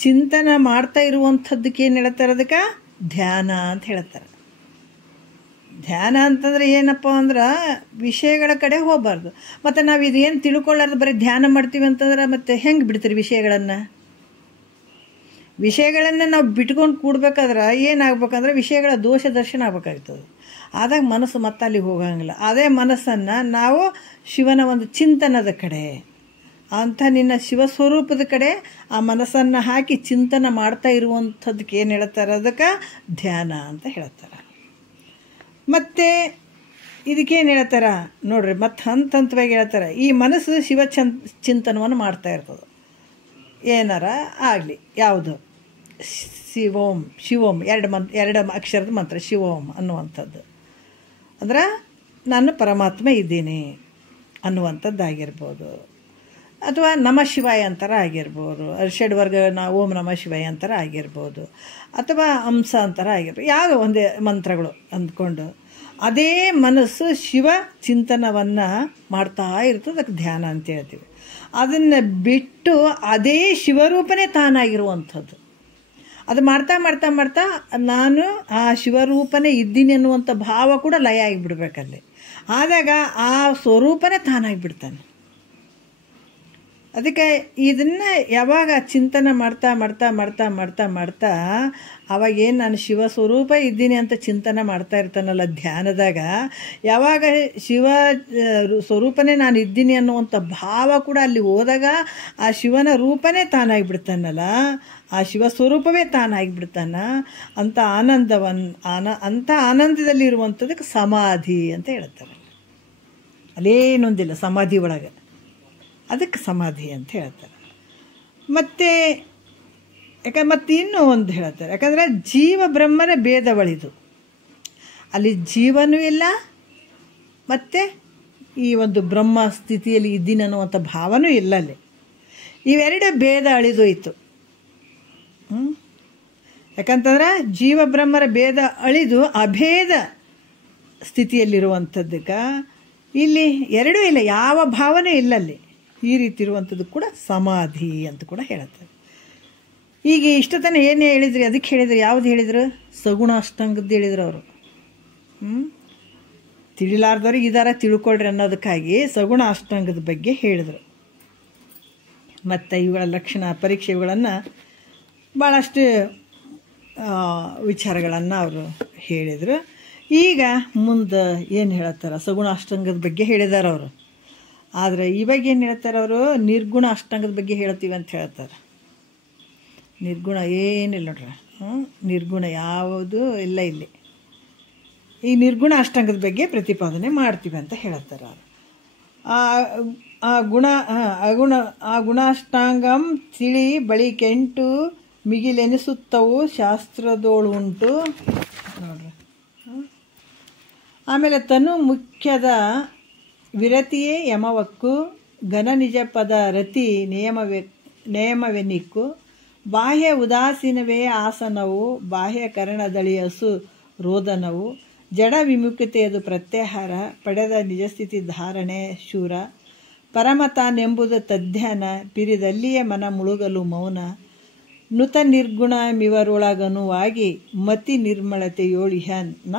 ಚಿಂತನೆ ಮಾಡ್ತಾ ಇರುವಂಥದ್ದಕ್ಕೆ ಏನು ಹೇಳ್ತಾರೆ, ಅದಕ್ಕೆ ಧ್ಯಾನ ಅಂತ ಹೇಳ್ತಾರೆ. ಧ್ಯಾನ ಅಂತಂದ್ರೆ ಏನಪ್ಪ ಅಂದ್ರೆ ವಿಷಯಗಳ ಕಡೆ ಹೋಗಬಾರ್ದು. ಮತ್ತು ನಾವು ಇದೇನು ತಿಳ್ಕೊಳ್ಳಾರ್ದು ಬರೀ ಧ್ಯಾನ ಮಾಡ್ತೀವಿ ಅಂತಂದ್ರೆ ಮತ್ತೆ ಹೆಂಗೆ ಬಿಡ್ತೀರಿ ವಿಷಯಗಳನ್ನು ನಾವು ಬಿಟ್ಕೊಂಡು ಕೂಡ್ಬೇಕಾದ್ರೆ ಏನಾಗ್ಬೇಕಂದ್ರೆ ವಿಷಯಗಳ ದೋಷ ದರ್ಶನ ಆಗ್ಬೇಕಾಗ್ತದೆ. ಆದಾಗ ಮನಸ್ಸು ಮತ್ತೆ ಅಲ್ಲಿಗೆ ಹೋಗಂಗಿಲ್ಲ. ಅದೇ ಮನಸ್ಸನ್ನು ನಾವು ಶಿವನ ಒಂದು ಚಿಂತನದ ಕಡೆ, ಅಂಥ ನಿನ್ನ ಶಿವಸ್ವರೂಪದ ಕಡೆ ಆ ಮನಸ್ಸನ್ನು ಹಾಕಿ ಚಿಂತನೆ ಮಾಡ್ತಾ ಇರುವಂಥದ್ದಕ್ಕೆ ಏನು ಹೇಳ್ತಾರೆ, ಅದಕ್ಕೆ ಧ್ಯಾನ ಅಂತ ಹೇಳ್ತಾರೆ. ಮತ್ತು ಇದಕ್ಕೇನು ಹೇಳ್ತಾರೆ ನೋಡ್ರಿ, ಮತ್ತು ಹಂತವಾಗಿ ಹೇಳ್ತಾರೆ, ಈ ಮನಸ್ಸು ಚಿಂತನವನ್ನು ಮಾಡ್ತಾ ಇರ್ತದೆ. ಏನಾರ ಆಗಲಿ, ಯಾವುದು ಶಿವೋಂ ಎರಡು ಅಕ್ಷರದ ಮಂತ್ರ ಶಿವೋಂ ಅನ್ನುವಂಥದ್ದು ಅಂದ್ರೆ ನಾನು ಪರಮಾತ್ಮ ಇದ್ದೀನಿ ಅನ್ನುವಂಥದ್ದಾಗಿರ್ಬೋದು, ಅಥವಾ ನಮಃ ಶಿವಾಯ ಅಂತರ ಆಗಿರ್ಬೋದು, ಷಡ್ವರ್ಗ ಓಂ ನಮಃ ಶಿವಾಯ ಅಂತರ ಆಗಿರ್ಬೋದು, ಅಥವಾ ಅಂಶ ಅಂತರ ಆಗಿರ್ಬೋದು, ಯಾವುದೋ ಒಂದೇ ಮಂತ್ರಗಳು ಅಂದ್ಕೊಂಡು ಅದೇ ಮನಸ್ಸು ಶಿವ ಚಿಂತನವನ್ನು ಮಾಡ್ತಾ ಇರ್ತದೆ. ಅದಕ್ಕೆ ಧ್ಯಾನ ಅಂತ ಹೇಳ್ತೀವಿ. ಅದನ್ನು ಬಿಟ್ಟು ಅದೇ ಶಿವರೂಪನೇ ತಾನಾಗಿರುವಂಥದ್ದು. ಅದು ಮಾಡ್ತಾ ಮಾಡ್ತಾ ಮಾಡ್ತಾ ನಾನು ಆ ಶಿವರೂಪನೇ ಇದ್ದೀನಿ ಅನ್ನುವಂಥ ಭಾವ ಕೂಡ ಲಯ ಆಗಿಬಿಡ್ಬೇಕಲ್ಲಿ. ಆದಾಗ ಆ ಸ್ವರೂಪನೇ ತಾನಾಗಿಬಿಡ್ತಾನೆ. ಅದಕ್ಕೆ ಇದನ್ನು ಯಾವಾಗ ಚಿಂತನೆ ಮಾಡ್ತಾ ಮಾಡ್ತಾ ಮಾಡ್ತಾ ಮಾಡ್ತಾ ಮಾಡ್ತಾ ಅವಾಗೇನು ನಾನು ಶಿವ ಸ್ವರೂಪ ಇದ್ದೀನಿ ಅಂತ ಚಿಂತನೆ ಮಾಡ್ತಾ ಇರ್ತಾನಲ್ಲ ಧ್ಯಾನದಾಗ, ಯಾವಾಗ ಶಿವ ಸ್ವರೂಪನೇ ನಾನು ಇದ್ದೀನಿ ಅನ್ನುವಂಥ ಭಾವ ಕೂಡ ಅಲ್ಲಿ ಹೋದಾಗ ಆ ಶಿವನ ರೂಪನೇ ತಾನಾಗಿಬಿಡ್ತಾನಲ್ಲ, ಆ ಶಿವ ಸ್ವರೂಪವೇ ತಾನಾಗಿಬಿಡ್ತಾನ. ಅಂಥ ಅಂಥ ಆನಂದದಲ್ಲಿ ಇರುವಂಥದ್ದಕ್ಕೆ ಸಮಾಧಿ ಅಂತ ಹೇಳ್ತಾರೆ. ಅಲ್ಲೇನೊಂದಿಲ್ಲ ಸಮಾಧಿ ಒಳಗೆ, ಅದಕ್ಕೆ ಸಮಾಧಿ ಅಂತ ಹೇಳ್ತಾರೆ. ಮತ್ತು ಮತ್ತೆ ಇನ್ನೂ ಒಂದು ಹೇಳ್ತಾರೆ, ಯಾಕಂದರೆ ಜೀವ ಬ್ರಹ್ಮನ ಭೇದವಳಿದು, ಅಲ್ಲಿ ಜೀವನೂ ಇಲ್ಲ ಮತ್ತು ಈ ಒಂದು ಬ್ರಹ್ಮ ಸ್ಥಿತಿಯಲ್ಲಿ ಇದ್ದೀನಿ ಅನ್ನುವಂಥ ಭಾವನೂ ಇಲ್ಲ ಅಲ್ಲಿ. ಇವೆರಡು ಭೇದ ಅಳಿದೋಯ್ತು. ಯಾಕಂತಂದ್ರೆ ಜೀವ ಬ್ರಹ್ಮರ ಭೇದ ಅಳಿದು ಅಭೇದ ಸ್ಥಿತಿಯಲ್ಲಿರುವಂಥದ್ದಕ್ಕೆ ಇಲ್ಲಿ ಎರಡೂ ಇಲ್ಲ, ಯಾವ ಭಾವನೆ ಇಲ್ಲ ಅಲ್ಲಿ. ಈ ರೀತಿ ಇರುವಂಥದ್ದು ಕೂಡ ಸಮಾಧಿ ಅಂತ ಕೂಡ ಹೇಳ್ತಾರೆ. ಈಗ ಇಷ್ಟು ತನಕ ಏನೇ ಹೇಳಿದ್ರಿ, ಅದಕ್ಕೆ ಹೇಳಿದ್ರು, ಯಾವ್ದು ಹೇಳಿದ್ರು, ಸಗುಣ ಅಷ್ಟಾಂಗದ್ದು ಹೇಳಿದ್ರು ಅವರು. ತಿಳಿಲಾರ್ದವ್ರಿಗೆ ಇದಾರ ತಿಳ್ಕೊಳ್ರಿ ಅನ್ನೋದಕ್ಕಾಗಿ ಸಗುಣ ಅಷ್ಟಾಂಗದ ಬಗ್ಗೆ ಹೇಳಿದರು. ಮತ್ತು ಇವುಗಳ ಲಕ್ಷಣ ಪರೀಕ್ಷೆಗಳನ್ನು ಭಾಳಷ್ಟು ವಿಚಾರಗಳನ್ನು ಅವರು ಹೇಳಿದರು. ಈಗ ಮುಂದೆ ಏನು ಹೇಳ್ತಾರೆ, ಸಗುಣ ಅಷ್ಟಾಂಗದ ಬಗ್ಗೆ ಹೇಳಿದ್ದಾರೆ ಅವರು. ಆದರೆ ಇವಾಗ ಏನು ಹೇಳ್ತಾರೆ ಅವರು, ನಿರ್ಗುಣ ಅಷ್ಟಾಂಗದ ಬಗ್ಗೆ ಹೇಳ್ತೀವಿ ಅಂತ ಹೇಳ್ತಾರೆ. ನಿರ್ಗುಣ ಏನಿಲ್ಲ ನೋಡ್ರಿ, ನಿರ್ಗುಣ ಯಾವುದು ಇಲ್ಲ ಇಲ್ಲಿ. ಈ ನಿರ್ಗುಣ ಅಷ್ಟಾಂಗದ ಬಗ್ಗೆ ಪ್ರತಿಪಾದನೆ ಮಾಡ್ತೀವಿ ಅಂತ ಹೇಳ್ತಾರೆ. ಆ ಗುಣಾಷ್ಟಾಂಗಂ ತಿಳಿ ಬಳಿಕೆಂಟು ಮಿಗಿಲೆನಿಸುತ್ತವು ಶಾಸ್ತ್ರದೋಳು ಉಂಟು ನೋಡ್ರಿ. ಆಮೇಲೆ ತನು ಮುಖ್ಯದ ವಿರತಿಯೇ ಯಮವಕ್ಕು ಘನ ನಿಜ ಪದ ರತಿ ನಿಯಮವೆನಿಕ್ಕು ಬಾಹ್ಯ ಉದಾಸೀನವೇ ಆಸನವು ಬಾಹ್ಯ ಕರ್ಣದಳಿಯಸು ರೋದನವು ಜಡ ವಿಮುಖತೆಯದು ಪ್ರತ್ಯಾಹಾರ ಪಡೆದ ನಿಜಸ್ಥಿತಿ ಧಾರಣೆ ಶೂರ ಪರಮತಾನೆಂಬುದು ತದ್ಧ್ಯಾನ ಪಿರಿದಲ್ಲಿಯೇ ಮನ ಮುಳುಗಲು ಮೌನ ನುತ ನಿರ್ಗುಣ ಮಿವರೊಳಗನುವಾಗಿ ಮತಿ ನಿರ್ಮಲತೆಯೋಳಿಹನ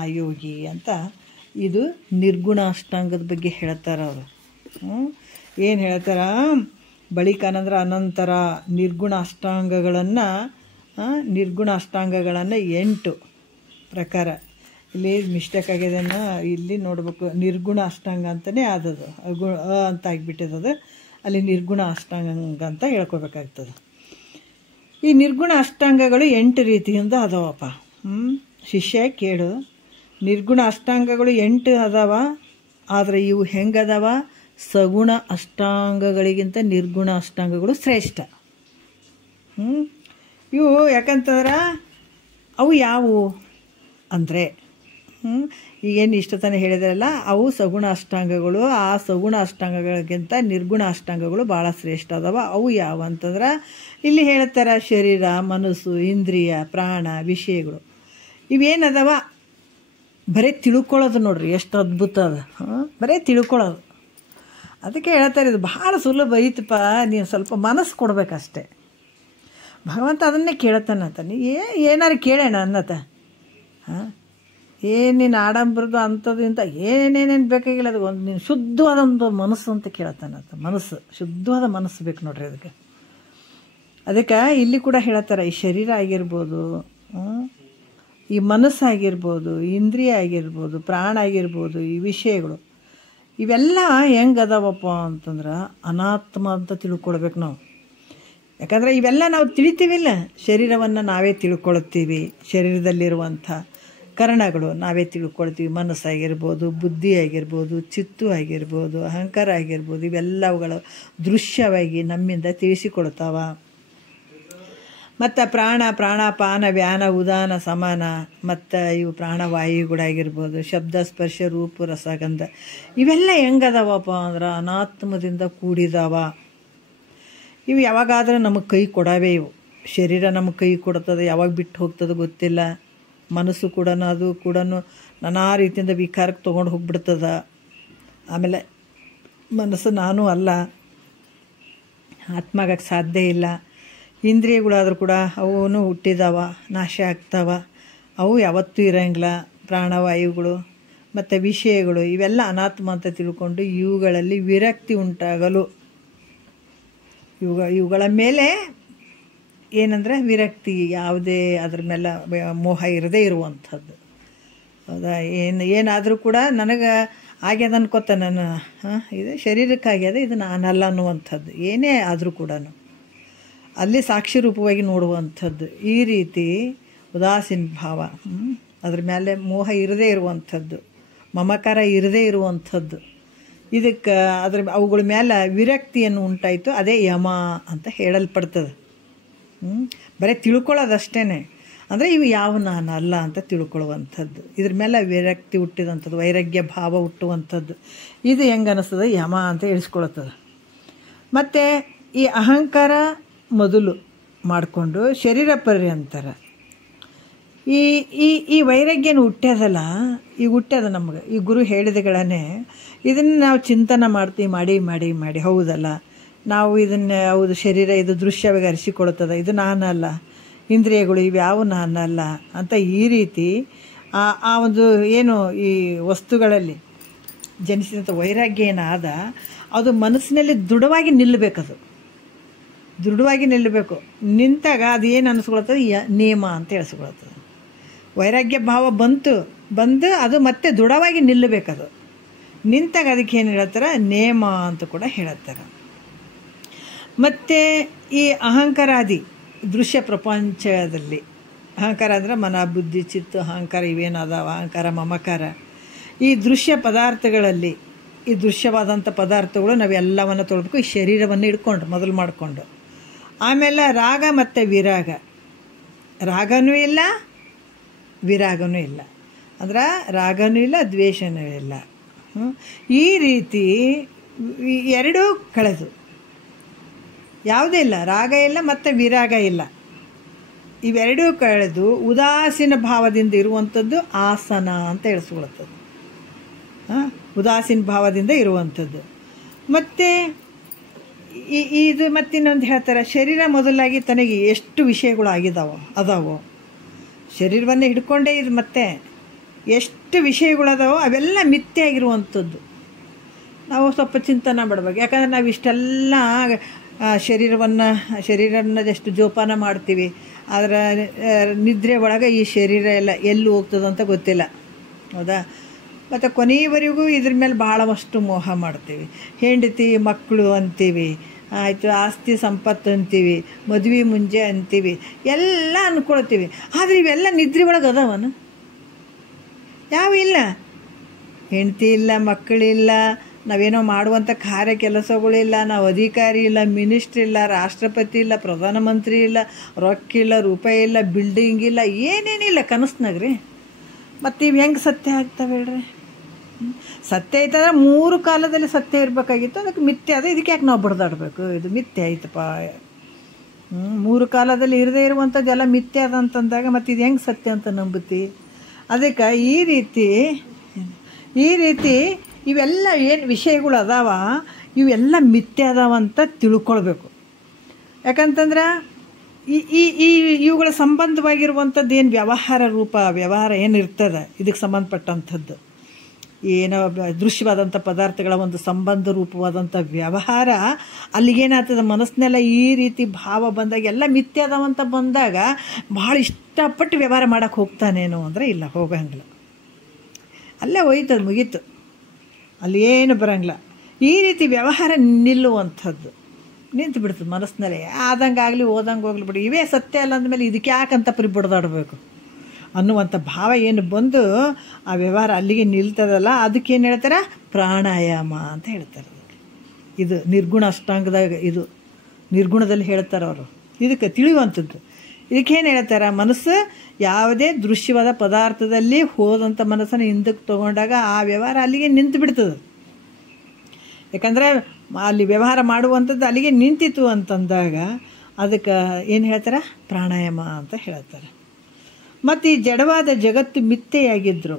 ಆಯೋಗಿ ಅಂತ ಇದು ನಿರ್ಗುಣ ಅಷ್ಟಾಂಗದ ಬಗ್ಗೆ ಹೇಳ್ತಾರೆ ಅವರು. ಏನು ಹೇಳ್ತಾರ, ಬಳಿಕ ಅನ್ನಂದ್ರೆ ಅನಂತರ ನಿರ್ಗುಣ ಅಷ್ಟಾಂಗಗಳನ್ನು 8 ಪ್ರಕಾರ. ಇಲ್ಲಿ ಮಿಸ್ಟೇಕ್ ಆಗ್ಯದನ್ನು ಇಲ್ಲಿ ನೋಡ್ಬೇಕು. ನಿರ್ಗುಣ ಅಷ್ಟಾಂಗ ಅಂತಲೇ ಆದದು, ಅಂತ ಆಗಿಬಿಟ್ಟಿದ್ದದು. ಅಲ್ಲಿ ನಿರ್ಗುಣ ಅಷ್ಟಾಂಗ ಅಂತ ಹೇಳ್ಕೊಬೇಕಾಗ್ತದೆ. ಈ ನಿರ್ಗುಣ ಅಷ್ಟಾಂಗಗಳು 8 ರೀತಿಯಿಂದ ಅದಾವಪ್ಪ. ಶಿಷ್ಯ ಕೇಳು, ನಿರ್ಗುಣ ಅಷ್ಟಾಂಗಗಳು 8 ಅದಾವ. ಆದರೆ ಇವು ಹೆಂಗದಾವ, ಸಗುಣ ಅಷ್ಟಾಂಗಗಳಿಗಿಂತ ನಿರ್ಗುಣ ಅಷ್ಟಾಂಗಗಳು ಶ್ರೇಷ್ಠ. ಇವು ಯಾಕಂತಂದ್ರೆ ಅವು ಯಾವುವು ಅಂದರೆ ಈಗೇನು ಇಷ್ಟು ತಾನೇ ಹೇಳಿದ್ರಲ್ಲ, ಅವು ಸಗುಣ ಅಷ್ಟಾಂಗಗಳು. ಆ ಸಗುಣ ಅಷ್ಟಾಂಗಗಳಿಗಿಂತ ನಿರ್ಗುಣ ಅಷ್ಟಾಂಗಗಳು ಭಾಳ ಶ್ರೇಷ್ಠ ಅದಾವ. ಅವು ಯಾವ ಅಂತಂದ್ರೆ ಇಲ್ಲಿ ಹೇಳ್ತಾರೆ, ಶರೀರ, ಮನಸ್ಸು, ಇಂದ್ರಿಯ, ಪ್ರಾಣ, ವಿಷಯಗಳು. ಇವೇನದವ ಬರೀ ತಿಳ್ಕೊಳ್ಳೋದು ನೋಡ್ರಿ, ಎಷ್ಟು ಅದ್ಭುತ ಅದ. ಬರೀ ತಿಳ್ಕೊಳ್ಳೋದು. ಅದಕ್ಕೆ ಹೇಳ್ತಾರೆ, ಇದು ಭಾಳ ಸುಲಭ ಐತಪ್ಪ, ನೀನು ಸ್ವಲ್ಪ ಮನಸ್ಸು ಕೊಡ್ಬೇಕಷ್ಟೆ. ಭಗವಂತ ಅದನ್ನೇ ಕೇಳತ್ತಾನಂತ. ನೀ ಏನಾರು ಕೇಳೋಣ ಅನ್ನತ್ತ. ಏನೇನು ಆಡಂಬರದು ಅಂಥದ್ದು ಇಂಥ ಏನೇನೇನು ಬೇಕಾಗಿಲ್ಲ, ಅದು ಒಂದು ನೀನು ಶುದ್ಧವಾದೊಂದು ಮನಸ್ಸು ಅಂತ ಕೇಳತ್ತಾನಂತ. ಮನಸ್ಸು, ಶುದ್ಧವಾದ ಮನಸ್ಸು ಬೇಕು ನೋಡ್ರಿ ಅದಕ್ಕೆ. ಅದಕ್ಕೆ ಇಲ್ಲಿ ಕೂಡ ಹೇಳ್ತಾರೆ, ಈ ಶರೀರ ಆಗಿರ್ಬೋದು, ಈ ಮನಸ್ಸು ಆಗಿರ್ಬೋದು, ಇಂದ್ರಿಯ ಆಗಿರ್ಬೋದು, ಪ್ರಾಣ ಆಗಿರ್ಬೋದು, ಈ ವಿಷಯಗಳು ಇವೆಲ್ಲ ಹೆಂಗೆ ಅದಾವಪ್ಪ ಅಂತಂದ್ರೆ ಅನಾತ್ಮ ಅಂತ ತಿಳ್ಕೊಳ್ಬೇಕು ನಾವು. ಯಾಕಂದರೆ ಇವೆಲ್ಲ ನಾವು ತಿಳಿತೀವಿಲ್ಲ, ಶರೀರವನ್ನು ನಾವೇ ತಿಳ್ಕೊಳ್ತೀವಿ. ಶರೀರದಲ್ಲಿರುವಂಥ ಕರಣಗಳು ನಾವೇ ತಿಳ್ಕೊಳ್ತೀವಿ. ಮನಸ್ಸಾಗಿರ್ಬೋದು, ಬುದ್ಧಿ ಆಗಿರ್ಬೋದು, ಚಿತ್ತು ಆಗಿರ್ಬೋದು, ಅಹಂಕಾರ ಆಗಿರ್ಬೋದು, ಇವೆಲ್ಲವುಗಳು ದೃಶ್ಯವಾಗಿ ನಮ್ಮಿಂದ ತಿಳಿಸಿಕೊಡ್ತಾವ. ಮತ್ತು ಪ್ರಾಣಾಪಾನ, ವ್ಯಾನ, ಉದಾನ, ಸಮಾನ, ಮತ್ತು ಇವು ಪ್ರಾಣವಾಯುಗಳಾಗಿರ್ಬೋದು, ಶಬ್ದ, ಸ್ಪರ್ಶ, ರೂಪ, ರಸಗಂಧ ಇವೆಲ್ಲ ಹೆಂಗದಾವಪ್ಪ ಅಂದ್ರೆ ಅನಾತ್ಮದಿಂದ ಕೂಡಿದಾವ. ಇವು ಯಾವಾಗಾದ್ರೆ ನಮಗೆ ಕೈ ಕೊಡಾವೆ. ಇವು ಶರೀರ ನಮಗೆ ಕೈ ಕೊಡ್ತದೆ, ಯಾವಾಗ ಬಿಟ್ಟು ಹೋಗ್ತದೆ ಗೊತ್ತಿಲ್ಲ. ಮನಸ್ಸು ಕೂಡ ಅದು ಕೂಡ ನಾನಾ ರೀತಿಯಿಂದ ವಿಕಾರಕ್ಕೆ ತೊಗೊಂಡು ಹೋಗ್ಬಿಡ್ತದ. ಆಮೇಲೆ ಮನಸ್ಸು ನಾನು ಅಲ್ಲ, ಆತ್ಮ ಆಗಕ್ಕೆ ಸಾಧ್ಯ ಇಲ್ಲ. ಇಂದ್ರಿಯಗಳಾದರೂ ಕೂಡ ಅವನು ಹುಟ್ಟಿದಾವ, ನಾಶ ಆಗ್ತಾವ, ಅವು ಯಾವತ್ತೂ ಇರೋಂಗಿಲ್ಲ. ಪ್ರಾಣವಾಯುಗಳು ಮತ್ತು ವಿಷಯಗಳು ಇವೆಲ್ಲ ಅನಾತ್ಮ ಅಂತ ತಿಳ್ಕೊಂಡು ಇವುಗಳಲ್ಲಿ ವಿರಕ್ತಿ ಉಂಟಾಗಲು, ಇವುಗಳ ಮೇಲೆ ಏನಂದರೆ ವಿರಕ್ತಿ, ಯಾವುದೇ ಅದ್ರ ಮೇಲೆ ಮೋಹ ಇರದೇ ಇರುವಂಥದ್ದು. ಹೌದಾ? ಏನಾದರೂ ಕೂಡ ನನಗೆ ಆಗ್ಯದ ಅನ್ಕೋತ ನಾನು, ಇದು ಶರೀರಕ್ಕಾಗ್ಯದ, ಇದು ನಾನಲ್ಲ ಅನ್ನುವಂಥದ್ದು. ಏನೇ ಆದರೂ ಕೂಡ ಅಲ್ಲಿ ಸಾಕ್ಷಿ ರೂಪವಾಗಿ ನೋಡುವಂಥದ್ದು. ಈ ರೀತಿ ಉದಾಸೀನ ಭಾವ, ಅದ್ರ ಮೇಲೆ ಮೋಹ ಇರದೇ ಇರುವಂಥದ್ದು, ಮಮಕಾರ ಇರದೇ ಇರುವಂಥದ್ದು. ಇದಕ್ಕೆ ಅವುಗಳ ಮೇಲೆ ವಿರಕ್ತಿಯನ್ನು ಉಂಟಾಯಿತು, ಅದೇ ಯಮ ಅಂತ ಹೇಳಲ್ಪಡ್ತದೆ. ಬರೀ ತಿಳ್ಕೊಳ್ಳೋದಷ್ಟೇ. ಅಂದರೆ ಇವು ಯಾವ ನಾನಲ್ಲ ಅಂತ ತಿಳ್ಕೊಳ್ಳುವಂಥದ್ದು, ಇದ್ರ ಮೇಲೆ ವಿರಕ್ತಿ ಹುಟ್ಟಿದಂಥದ್ದು, ವೈರಾಗ್ಯ ಭಾವ ಹುಟ್ಟುವಂಥದ್ದು. ಇದು ಹೆಂಗೆ ಅನ್ನಿಸ್ತದೆ, ಯಮ ಅಂತ ಹೇಳಿಸ್ಕೊಳ್ತದೆ. ಮತ್ತು ಈ ಅಹಂಕಾರ ಮೊದಲು ಮಾಡಿಕೊಂಡು ಶರೀರ ಪರ್ಯಂತರ ಈ ಈ ಈ ವೈರಾಗ್ಯನ ಹುಟ್ಟ್ಯದಲ್ಲ, ಈಗ ಹುಟ್ಟ್ಯದ ನಮಗೆ. ಈ ಗುರು ಹೇಳಿದಗಳನ್ನೇ ಇದನ್ನು ನಾವು ಚಿಂತನೆ ಮಾಡ್ತೀವಿ, ಮಾಡಿ ಮಾಡಿ ಮಾಡಿ ಹೌದಲ್ಲ, ನಾವು ಇದನ್ನು ಹೌದು ಶರೀರ ಇದು ದೃಶ್ಯವಾಗಿ ಅರಿಸಿಕೊಳ್ತದೆ, ಇದು ನಾನಲ್ಲ, ಇಂದ್ರಿಯಗಳು ಇವ್ಯಾವು ನಾನಲ್ಲ ಅಂತ ಈ ರೀತಿ ಆ ಒಂದು ಏನು ಈ ವಸ್ತುಗಳಲ್ಲಿ ಜನಿಸಿದಂಥ ವೈರಾಗ್ಯ ಏನಾದ ಅದು ಮನಸ್ಸಿನಲ್ಲಿ ದೃಢವಾಗಿ ನಿಲ್ಲಬೇಕದು. ದೃಢವಾಗಿ ನಿಲ್ಲಬೇಕು. ನಿಂತಾಗ ಅದು ಏನು ಅನಿಸ್ಕೊಳ್ತದೆ, ನೇಮ ಅಂತ ಹೇಳಿಸ್ಕೊಳ್ತದೆ. ವೈರಾಗ್ಯ ಭಾವ ಬಂದು ಅದು ಮತ್ತೆ ದೃಢವಾಗಿ ನಿಲ್ಲಬೇಕದು. ನಿಂತಾಗ ಅದಕ್ಕೆ ಏನು ಹೇಳ್ತಾರೆ, ನೇಮ ಅಂತ ಕೂಡ ಹೇಳುತ್ತಾರೆ. ಮತ್ತು ಈ ಅಹಂಕಾರಾದಿ ದೃಶ್ಯ ಪ್ರಪಂಚದಲ್ಲಿ, ಅಹಂಕಾರ ಅಂದರೆ ಮನ, ಬುದ್ಧಿ, ಚಿತ್ತು, ಅಹಂಕಾರ ಇವೇನದಾವ, ಅಹಂಕಾರ, ಮಮಕಾರ, ಈ ದೃಶ್ಯ ಪದಾರ್ಥಗಳಲ್ಲಿ, ಈ ದೃಶ್ಯವಾದಂಥ ಪದಾರ್ಥಗಳು ನಾವೆಲ್ಲವನ್ನು ತೊಳ್ಬೇಕು. ಈ ಶರೀರವನ್ನು ಇಟ್ಕೊಂಡು ಮೊದಲು ಮಾಡಿಕೊಂಡು, ಆಮೇಲೆ ರಾಗ ಮತ್ತು ವಿರಾಗ, ರಾಗನೂ ಇಲ್ಲ ವಿರಾಗನೂ ಇಲ್ಲ, ಅಂದ್ರೆ ರಾಗನೂ ಇಲ್ಲ ದ್ವೇಷನೂ ಇಲ್ಲ. ಈ ರೀತಿ ಎರಡೂ ಕಳೆದು ಯಾವುದೇ ಇಲ್ಲ, ರಾಗ ಇಲ್ಲ ಮತ್ತು ವಿರಾಗ ಇಲ್ಲ, ಇವೆರಡೂ ಕಳೆದು ಉದಾಸೀನ ಭಾವದಿಂದ ಇರುವಂಥದ್ದು ಆಸನ ಅಂತ ಹೇಳಿಸ್ಕೊಳ್ತದೆ. ಉದಾಸೀನ ಭಾವದಿಂದ ಇರುವಂಥದ್ದು. ಮತ್ತು ಇದು ಮತ್ತಿನ್ನೊಂದು ಹೇಳ್ತಾರೆ, ಶರೀರ ಮೊದಲಾಗಿ ತನಗೆ ಎಷ್ಟು ವಿಷಯಗಳು ಅದಾವೋ ಶರೀರವನ್ನೇ ಹಿಡ್ಕೊಂಡೇ ಇದು ಮತ್ತೆ ಎಷ್ಟು ವಿಷಯಗಳದಾವೋ ಅವೆಲ್ಲ ಮಿಥ್ಯೆ ಆಗಿರುವಂಥದ್ದು. ನಾವು ಸ್ವಲ್ಪ ಚಿಂತನೆ ಮಾಡಬೇಕು. ಯಾಕಂದರೆ ನಾವು ಇಷ್ಟೆಲ್ಲ ಶರೀರನ ಎಷ್ಟು ಜೋಪಾನ ಮಾಡ್ತೀವಿ, ಆದರೆ ನಿದ್ರೆ ಒಳಗೆ ಈ ಶರೀರ ಎಲ್ಲ ಎಲ್ಲಿ ಹೋಗ್ತದಂತ ಗೊತ್ತಿಲ್ಲ. ಹೌದಾ? ಮತ್ತು ಕೊನೆಯವರೆಗೂ ಇದ್ರ ಮೇಲೆ ಭಾಳಷ್ಟು ಮೋಹ ಮಾಡ್ತೀವಿ. ಹೆಂಡತಿ ಮಕ್ಕಳು ಅಂತೀವಿ, ಆಯಿತು ಆಸ್ತಿ ಸಂಪತ್ತು ಅಂತೀವಿ, ಮದುವೆ ಮುಂಜೆ ಅಂತೀವಿ, ಎಲ್ಲ ಅಂದ್ಕೊಳ್ತೀವಿ. ಆದರೆ ಇವೆಲ್ಲ ನಿದ್ರೆ ಒಳಗೆ ಅದಾವನ? ಯಾವ ಇಲ್ಲ. ಹೆಂಡತಿ ಇಲ್ಲ, ಮಕ್ಕಳಿಲ್ಲ, ನಾವೇನೋ ಮಾಡುವಂಥ ಕಾರ್ಯ ಕೆಲಸಗಳಿಲ್ಲ, ನಾವು ಅಧಿಕಾರಿ ಇಲ್ಲ, ಮಿನಿಸ್ಟ್ರಿ ಇಲ್ಲ, ರಾಷ್ಟ್ರಪತಿ ಇಲ್ಲ, ಪ್ರಧಾನಮಂತ್ರಿ ಇಲ್ಲ, ರೊಕ್ಕ ಇಲ್ಲ, ರೂಪಾಯಿ ಇಲ್ಲ, ಬಿಲ್ಡಿಂಗ್ ಇಲ್ಲ, ಏನೇನಿಲ್ಲ ಕನಸ್ನಾಗ್ರಿ. ಮತ್ತು ಇವು ಹೆಂಗೆ ಸತ್ಯ ಆಗ್ತವೆ ಹೇಳ್ರಿ? ಸತ್ಯ ಐತಂದ್ರೆ 3 ಕಾಲದಲ್ಲಿ ಸತ್ಯ ಇರಬೇಕಾಗಿತ್ತು, ಅದಕ್ಕೆ ಮಿಥ್ಯೆ ಅದ. ಇದಕ್ಕೆ ಯಾಕೆ ನಾವು ಬಡ್ದಾಡಬೇಕು? ಇದು ಮಿಥ್ಯೆ ಆಯ್ತಪ್ಪ. 3 ಕಾಲದಲ್ಲಿ ಇರದೇ ಇರುವಂಥದ್ದೆಲ್ಲ ಮಿಥ್ಯೆ ಅದ ಅಂತಂದಾಗ ಮತ್ತು ಇದು ಹೆಂಗೆ ಸತ್ಯ ಅಂತ ನಂಬುತ್ತಿ? ಅದಕ್ಕೆ ಈ ರೀತಿ ಇವೆಲ್ಲ ಏನು ವಿಷಯಗಳು ಅದಾವ ಇವೆಲ್ಲ ಮಿಥ್ಯೆ ಅದಾವಂತ ತಿಳ್ಕೊಳ್ಬೇಕು. ಯಾಕಂತಂದ್ರೆ ಇವುಗಳ ಸಂಬಂಧವಾಗಿರುವಂಥದ್ದು ಏನು ವ್ಯವಹಾರ ಏನಿರ್ತದೆ ಇದಕ್ಕೆ ಸಂಬಂಧಪಟ್ಟಂಥದ್ದು, ಏನೋ ದೃಶ್ಯವಾದಂಥ ಪದಾರ್ಥಗಳ ಒಂದು ಸಂಬಂಧ ರೂಪವಾದಂಥ ವ್ಯವಹಾರ ಅಲ್ಲಿಗೇನಾಗ್ತದೆ, ಮನಸ್ಸಿನೆಲ್ಲ ಈ ರೀತಿ ಭಾವ ಬಂದಾಗ ಎಲ್ಲ ಮಿಥ್ಯೆ ಅದಾವಂತ ಬಂದಾಗ ಭಾಳ ಇಷ್ಟಪಟ್ಟು ವ್ಯವಹಾರ ಮಾಡೋಕ್ಕೆ ಹೋಗ್ತಾನೇನೋ ಅಂದರೆ ಇಲ್ಲ, ಹೋಗಂಗಿಲ್ಲ. ಅಲ್ಲೇ ಹೋಯ್ತದು, ಮುಗೀತು, ಅಲ್ಲಿ ಏನು ಬರೋಂಗಿಲ್ಲ. ಈ ರೀತಿ ವ್ಯವಹಾರ ನಿಲ್ಲುವಂಥದ್ದು ನಿಂತು ಬಿಡ್ತದೆ ಮನಸ್ಸಿನಲ್ಲೇ. ಆದಂಗೆ ಆಗಲಿ ಓದಂಗೆ ಹೋಗ್ಲಿ ಬಿಡಿ, ಇವೇ ಸತ್ಯ ಅಲ್ಲ ಅಂದಮೇಲೆ ಇದಕ್ಕೆ ಯಾಕಂತ ಬಡ್ದಾಡಬೇಕು ಅನ್ನುವಂಥ ಭಾವ ಏನು ಬಂದು ಆ ವ್ಯವಹಾರ ಅಲ್ಲಿಗೆ ನಿಲ್ತದಲ್ಲ, ಅದಕ್ಕೇನು ಹೇಳ್ತಾರೆ? ಪ್ರಾಣಾಯಾಮ ಅಂತ ಹೇಳ್ತಾರೆ. ಇದು ನಿರ್ಗುಣ ಅಷ್ಟಾಂಗದಾಗ, ಇದು ನಿರ್ಗುಣದಲ್ಲಿ ಹೇಳ್ತಾರೆ ಅವರು. ಇದಕ್ಕೆ ತಿಳಿಯುವಂಥದ್ದು. ಇದಕ್ಕೇನು ಹೇಳ್ತಾರೆ? ಮನಸ್ಸು ಯಾವುದೇ ದೃಶ್ಯವಾದ ಪದಾರ್ಥದಲ್ಲಿ ಹೋದಂಥ ಮನಸ್ಸನ್ನು ಹಿಂದಕ್ಕೆ ತೊಗೊಂಡಾಗ ಆ ವ್ಯವಹಾರ ಅಲ್ಲಿಗೆ ನಿಂತು ಬಿಡ್ತದೆ. ಯಾಕಂದರೆ ಅಲ್ಲಿ ವ್ಯವಹಾರ ಮಾಡುವಂಥದ್ದು ಅಲ್ಲಿಗೆ ನಿಂತಿತ್ತು ಅಂತಂದಾಗ ಅದಕ್ಕೆ ಏನು ಹೇಳ್ತಾರೆ? ಪ್ರಾಣಾಯಾಮ ಅಂತ ಹೇಳ್ತಾರೆ. ಮತ್ತು ಈ ಜಡವಾದ ಜಗತ್ತು ಮಿಥ್ಯೆಯಾಗಿದ್ದರು.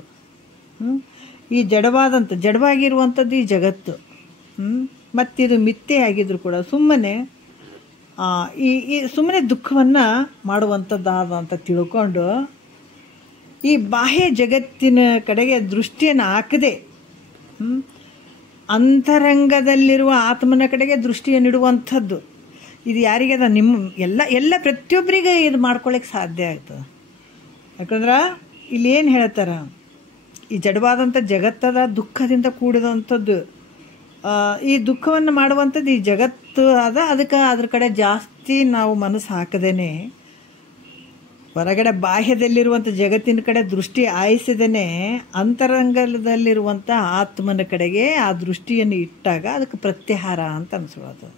ಈ ಜಡವಾಗಿರುವಂಥದ್ದು ಈ ಜಗತ್ತು, ಮತ್ತಿದು ಮಿಥ್ಯೆಯಾಗಿದ್ರು ಕೂಡ ಸುಮ್ಮನೆ ಸುಮ್ಮನೆ ದುಃಖವನ್ನು ಮಾಡುವಂಥದ್ದಾದ ಅಂತ ತಿಳ್ಕೊಂಡು ಈ ಬಾಹ್ಯ ಜಗತ್ತಿನ ಕಡೆಗೆ ದೃಷ್ಟಿಯನ್ನು ಹಾಕದೆ ಅಂತರಂಗದಲ್ಲಿರುವ ಆತ್ಮನ ಕಡೆಗೆ ದೃಷ್ಟಿಯನ್ನಿಡುವಂಥದ್ದು. ಇದು ಯಾರಿಗದ? ಎಲ್ಲ ಪ್ರತಿಯೊಬ್ಬರಿಗೆ ಇದು ಮಾಡ್ಕೊಳ್ಳಿಕ್ಕೆ ಸಾಧ್ಯ ಆಗ್ತದೆ. ಯಾಕಂದ್ರೆ ಇಲ್ಲಿ ಏನು ಹೇಳ್ತಾರೆ? ಈ ಜಡವಾದಂಥ ಜಗತ್ತದ ದುಃಖದಿಂದ ಕೂಡಿದಂಥದ್ದು. ಈ ದುಃಖವನ್ನು ಮಾಡುವಂಥದ್ದು ಈ ಜಗತ್ತು ಅದ. ಅದಕ್ಕೆ ಅದ್ರ ಕಡೆ ಜಾಸ್ತಿ ನಾವು ಮನಸ್ಸು ಹಾಕದೇನೆ ಹೊರಗಡೆ ಬಾಹ್ಯದಲ್ಲಿರುವಂಥ ಜಗತ್ತಿನ ಕಡೆ ದೃಷ್ಟಿ ಆಯಿಸಿದೇನೆ ಅಂತರಂಗದಲ್ಲಿರುವಂಥ ಆತ್ಮನ ಕಡೆಗೆ ಆ ದೃಷ್ಟಿಯನ್ನು ಇಟ್ಟಾಗ ಅದಕ್ಕೆ ಪ್ರತ್ಯಾಹಾರ ಅಂತ ಅನಿಸ್ಕೊಳ್ಳೋದು.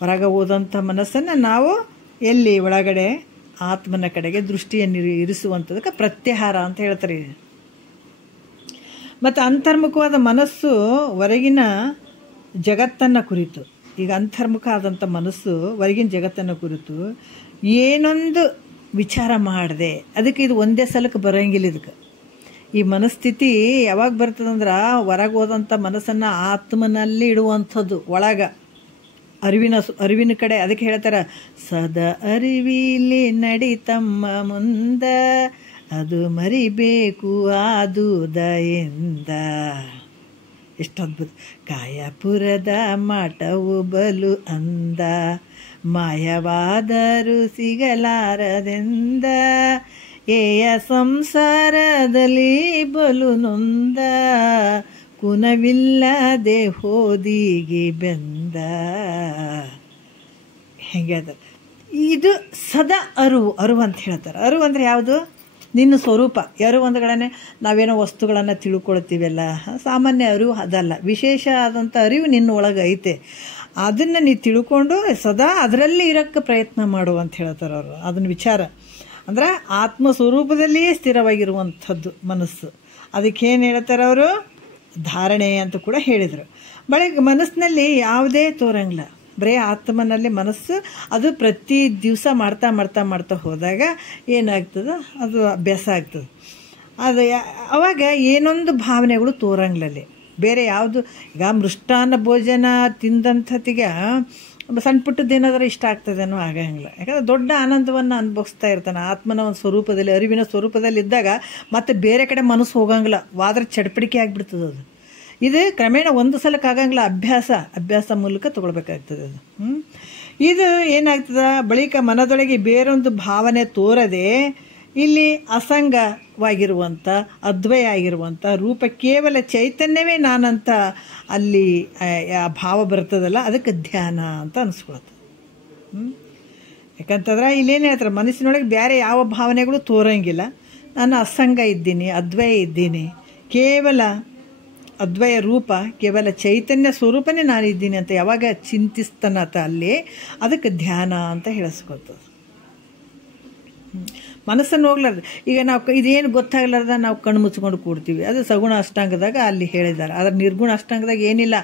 ಹೊರಗೆ ಹೋದಂಥ ಮನಸ್ಸನ್ನು ನಾವು ಎಲ್ಲಿ ಒಳಗಡೆ ಆತ್ಮನ ಕಡೆಗೆ ದೃಷ್ಟಿಯನ್ನು ಇರಿಸುವಂಥದಕ್ಕೆ ಪ್ರತ್ಯಾಹಾರ ಅಂತ ಹೇಳ್ತಾರೆ. ಮತ್ತು ಅಂತರ್ಮುಖವಾದ ಮನಸ್ಸು ಹೊರಗಿನ ಜಗತ್ತನ್ನು ಕುರಿತು, ಈಗ ಅಂತರ್ಮುಖ ಆದಂಥ ಮನಸ್ಸು ಹೊರಗಿನ ಜಗತ್ತನ್ನು ಕುರಿತು ಏನೊಂದು ವಿಚಾರ ಮಾಡಿದೆ, ಅದಕ್ಕೆ ಇದು ಒಂದೇ ಸಲಕ್ಕೆ ಬರೋಂಗಿಲ್ಲ. ಇದಕ್ಕೆ ಈ ಮನಸ್ಥಿತಿ ಯಾವಾಗ ಬರ್ತದಂದ್ರೆ ಹೊರಗೆ ಹೋದಂಥ ಮನಸ್ಸನ್ನು ಆತ್ಮನಲ್ಲಿ ಇಡುವಂಥದ್ದು, ಒಳಗೆ ಅರಿವಿನ ಕಡೆ. ಅದಕ್ಕೆ ಹೇಳ್ತಾರೆ, ಸದಾ ಅರಿವಿಲಿ ನಡಿತಮ್ಮ ಮುಂದ, ಅದು ಮರಿಬೇಕು ಆದುದಯಿಂದ. ಎಷ್ಟು ಅದ್ಭುತ! ಕಾಯಪುರದ ಮಠವು ಬಲು ಅಂದ, ಮಾಯವಾದರೂ ಸಿಗಲಾರದೆಂದ, ಏಯ ಸಂಸಾರದಲ್ಲಿ ಬಲು ನೊಂದ, ಕುನವಿಲ್ಲದೆ ಹೋದಿಗೆ ಬೆಂದ. ಹೆಂಗೆ ಅದ ಇದು ಸದಾ ಅರಿವು ಅಂತ ಹೇಳ್ತಾರೆ. ಅರಿವು ಅಂದರೆ ಯಾವುದು? ನಿನ್ನ ಸ್ವರೂಪ. ಅರಿವು ಅಂದ್ಗಳೇ ನಾವೇನೋ ವಸ್ತುಗಳನ್ನು ತಿಳ್ಕೊಳ್ತೀವಲ್ಲ, ಸಾಮಾನ್ಯ ಅರಿವು ಅದಲ್ಲ. ವಿಶೇಷ ಆದಂಥ ಅರಿವು ನಿನ್ನ ಒಳಗೆ ಐತೆ. ಅದನ್ನು ನೀವು ತಿಳ್ಕೊಂಡು ಸದಾ ಅದರಲ್ಲಿ ಇರೋಕ್ಕೆ ಪ್ರಯತ್ನ ಮಾಡು ಅಂತ ಹೇಳ್ತಾರೆ ಅವರು. ಅದನ್ನ ವಿಚಾರ ಅಂದರೆ ಆತ್ಮ ಸ್ವರೂಪದಲ್ಲಿಯೇ ಸ್ಥಿರವಾಗಿರುವಂಥದ್ದು ಮನಸ್ಸು. ಅದಕ್ಕೇನು ಹೇಳ್ತಾರೆ ಅವರು? ಧಾರಣೆ ಅಂತ ಕೂಡ ಹೇಳಿದರು. ಬಳಿಕ ಮನಸ್ಸಿನಲ್ಲಿ ಯಾವುದೇ ತೋರಂಗಿಲ್ಲ, ಬರೀ ಆತ್ಮನಲ್ಲಿ ಮನಸ್ಸು ಅದು ಪ್ರತಿ ದಿವಸ ಮಾಡ್ತಾ ಹೋದಾಗ ಏನಾಗ್ತದೆ? ಅದು ಅಭ್ಯಾಸ ಆಗ್ತದೆ. ಅದು ಅವಾಗ ಏನೊಂದು ಭಾವನೆಗಳು ತೋರಂಗಿಲ್ಲಲ್ಲಿ ಬೇರೆ ಯಾವುದು. ಈಗ ಮೃಷ್ಟಾನ್ನ ಭೋಜನ ತಿಂದಂಥತ್ತಿಗೆ ಸಣ್ಣ ಪುಟ್ಟದ್ದೇನಾದ್ರೂ ಇಷ್ಟ ಆಗ್ತದೇನೋ ಆಗಂಗಿಲ್ಲ. ಯಾಕಂದರೆ ದೊಡ್ಡ ಆನಂದವನ್ನು ಅನುಭವಿಸ್ತಾ ಇರ್ತಾನೆ ಆತ್ಮನ ಒಂದು ಸ್ವರೂಪದಲ್ಲಿ, ಅರಿವಿನ ಸ್ವರೂಪದಲ್ಲಿ ಇದ್ದಾಗ ಮತ್ತೆ ಬೇರೆ ಕಡೆ ಮನಸ್ಸು ಹೋಗಂಗಿಲ್ಲ. ವಾದ್ರೆ ಚಡ್ಪಡಿಕೆ ಆಗಿಬಿಡ್ತದೆ ಅದು. ಇದು ಕ್ರಮೇಣ ಒಂದು ಸಲಕ್ಕೆ ಆಗಂಗಿಲ್ಲ, ಅಭ್ಯಾಸ ಮೂಲಕ ತೊಗೊಳ್ಬೇಕಾಗ್ತದೆ ಅದು. ಇದು ಏನಾಗ್ತದೆ? ಬಳಿಕ ಮನದೊಳಗೆ ಬೇರೊಂದು ಭಾವನೆ ತೋರದೆ ಇಲ್ಲಿ ಅಸಂಗವಾಗಿರುವಂಥ ಅದ್ವಯ ಆಗಿರುವಂಥ ರೂಪ ಕೇವಲ ಚೈತನ್ಯವೇ ನಾನಂತ ಅಲ್ಲಿ ಆ ಭಾವ ಬರ್ತದಲ್ಲ, ಅದಕ್ಕೆ ಧ್ಯಾನ ಅಂತ ಅನಿಸ್ಕೊಳ್ತದೆ. ಯಾಕಂತಂದ್ರೆ ಇಲ್ಲೇನು ಹೇಳ್ತಾರೆ? ಮನಸ್ಸಿನೊಳಗೆ ಬೇರೆ ಯಾವ ಭಾವನೆಗಳು ತೋರಂಗಿಲ್ಲ, ನಾನು ಅಸಂಗ ಇದ್ದೀನಿ, ಅದ್ವಯ ಇದ್ದೀನಿ, ಕೇವಲ ಅದ್ವಯ ರೂಪ, ಕೇವಲ ಚೈತನ್ಯ ಸ್ವರೂಪನೇ ನಾನಿದ್ದೀನಿ ಅಂತ ಯಾವಾಗ ಚಿಂತಿಸ್ತಾನತ ಅಲ್ಲಿ, ಅದಕ್ಕೆ ಧ್ಯಾನ ಅಂತ ಹೇಳಿಸ್ಕೊಳ್ತದೆ. ಮನಸ್ಸನ್ನು ಹೋಗ್ಲಾರ್ದು. ಈಗ ನಾವು ಇದೇನು ಗೊತ್ತಾಗ್ಲಾರ್ದ ನಾವು ಕಣ್ಣು ಮುಚ್ಕೊಂಡು ಕೂಡ್ತೀವಿ, ಅದು ಸಗುಣ ಅಷ್ಟಾಂಗದಾಗ ಅಲ್ಲಿ ಹೇಳಿದ್ದಾರೆ. ಆದರೆ ನಿರ್ಗುಣ ಅಷ್ಟಾಂಗದಾಗ ಏನಿಲ್ಲ,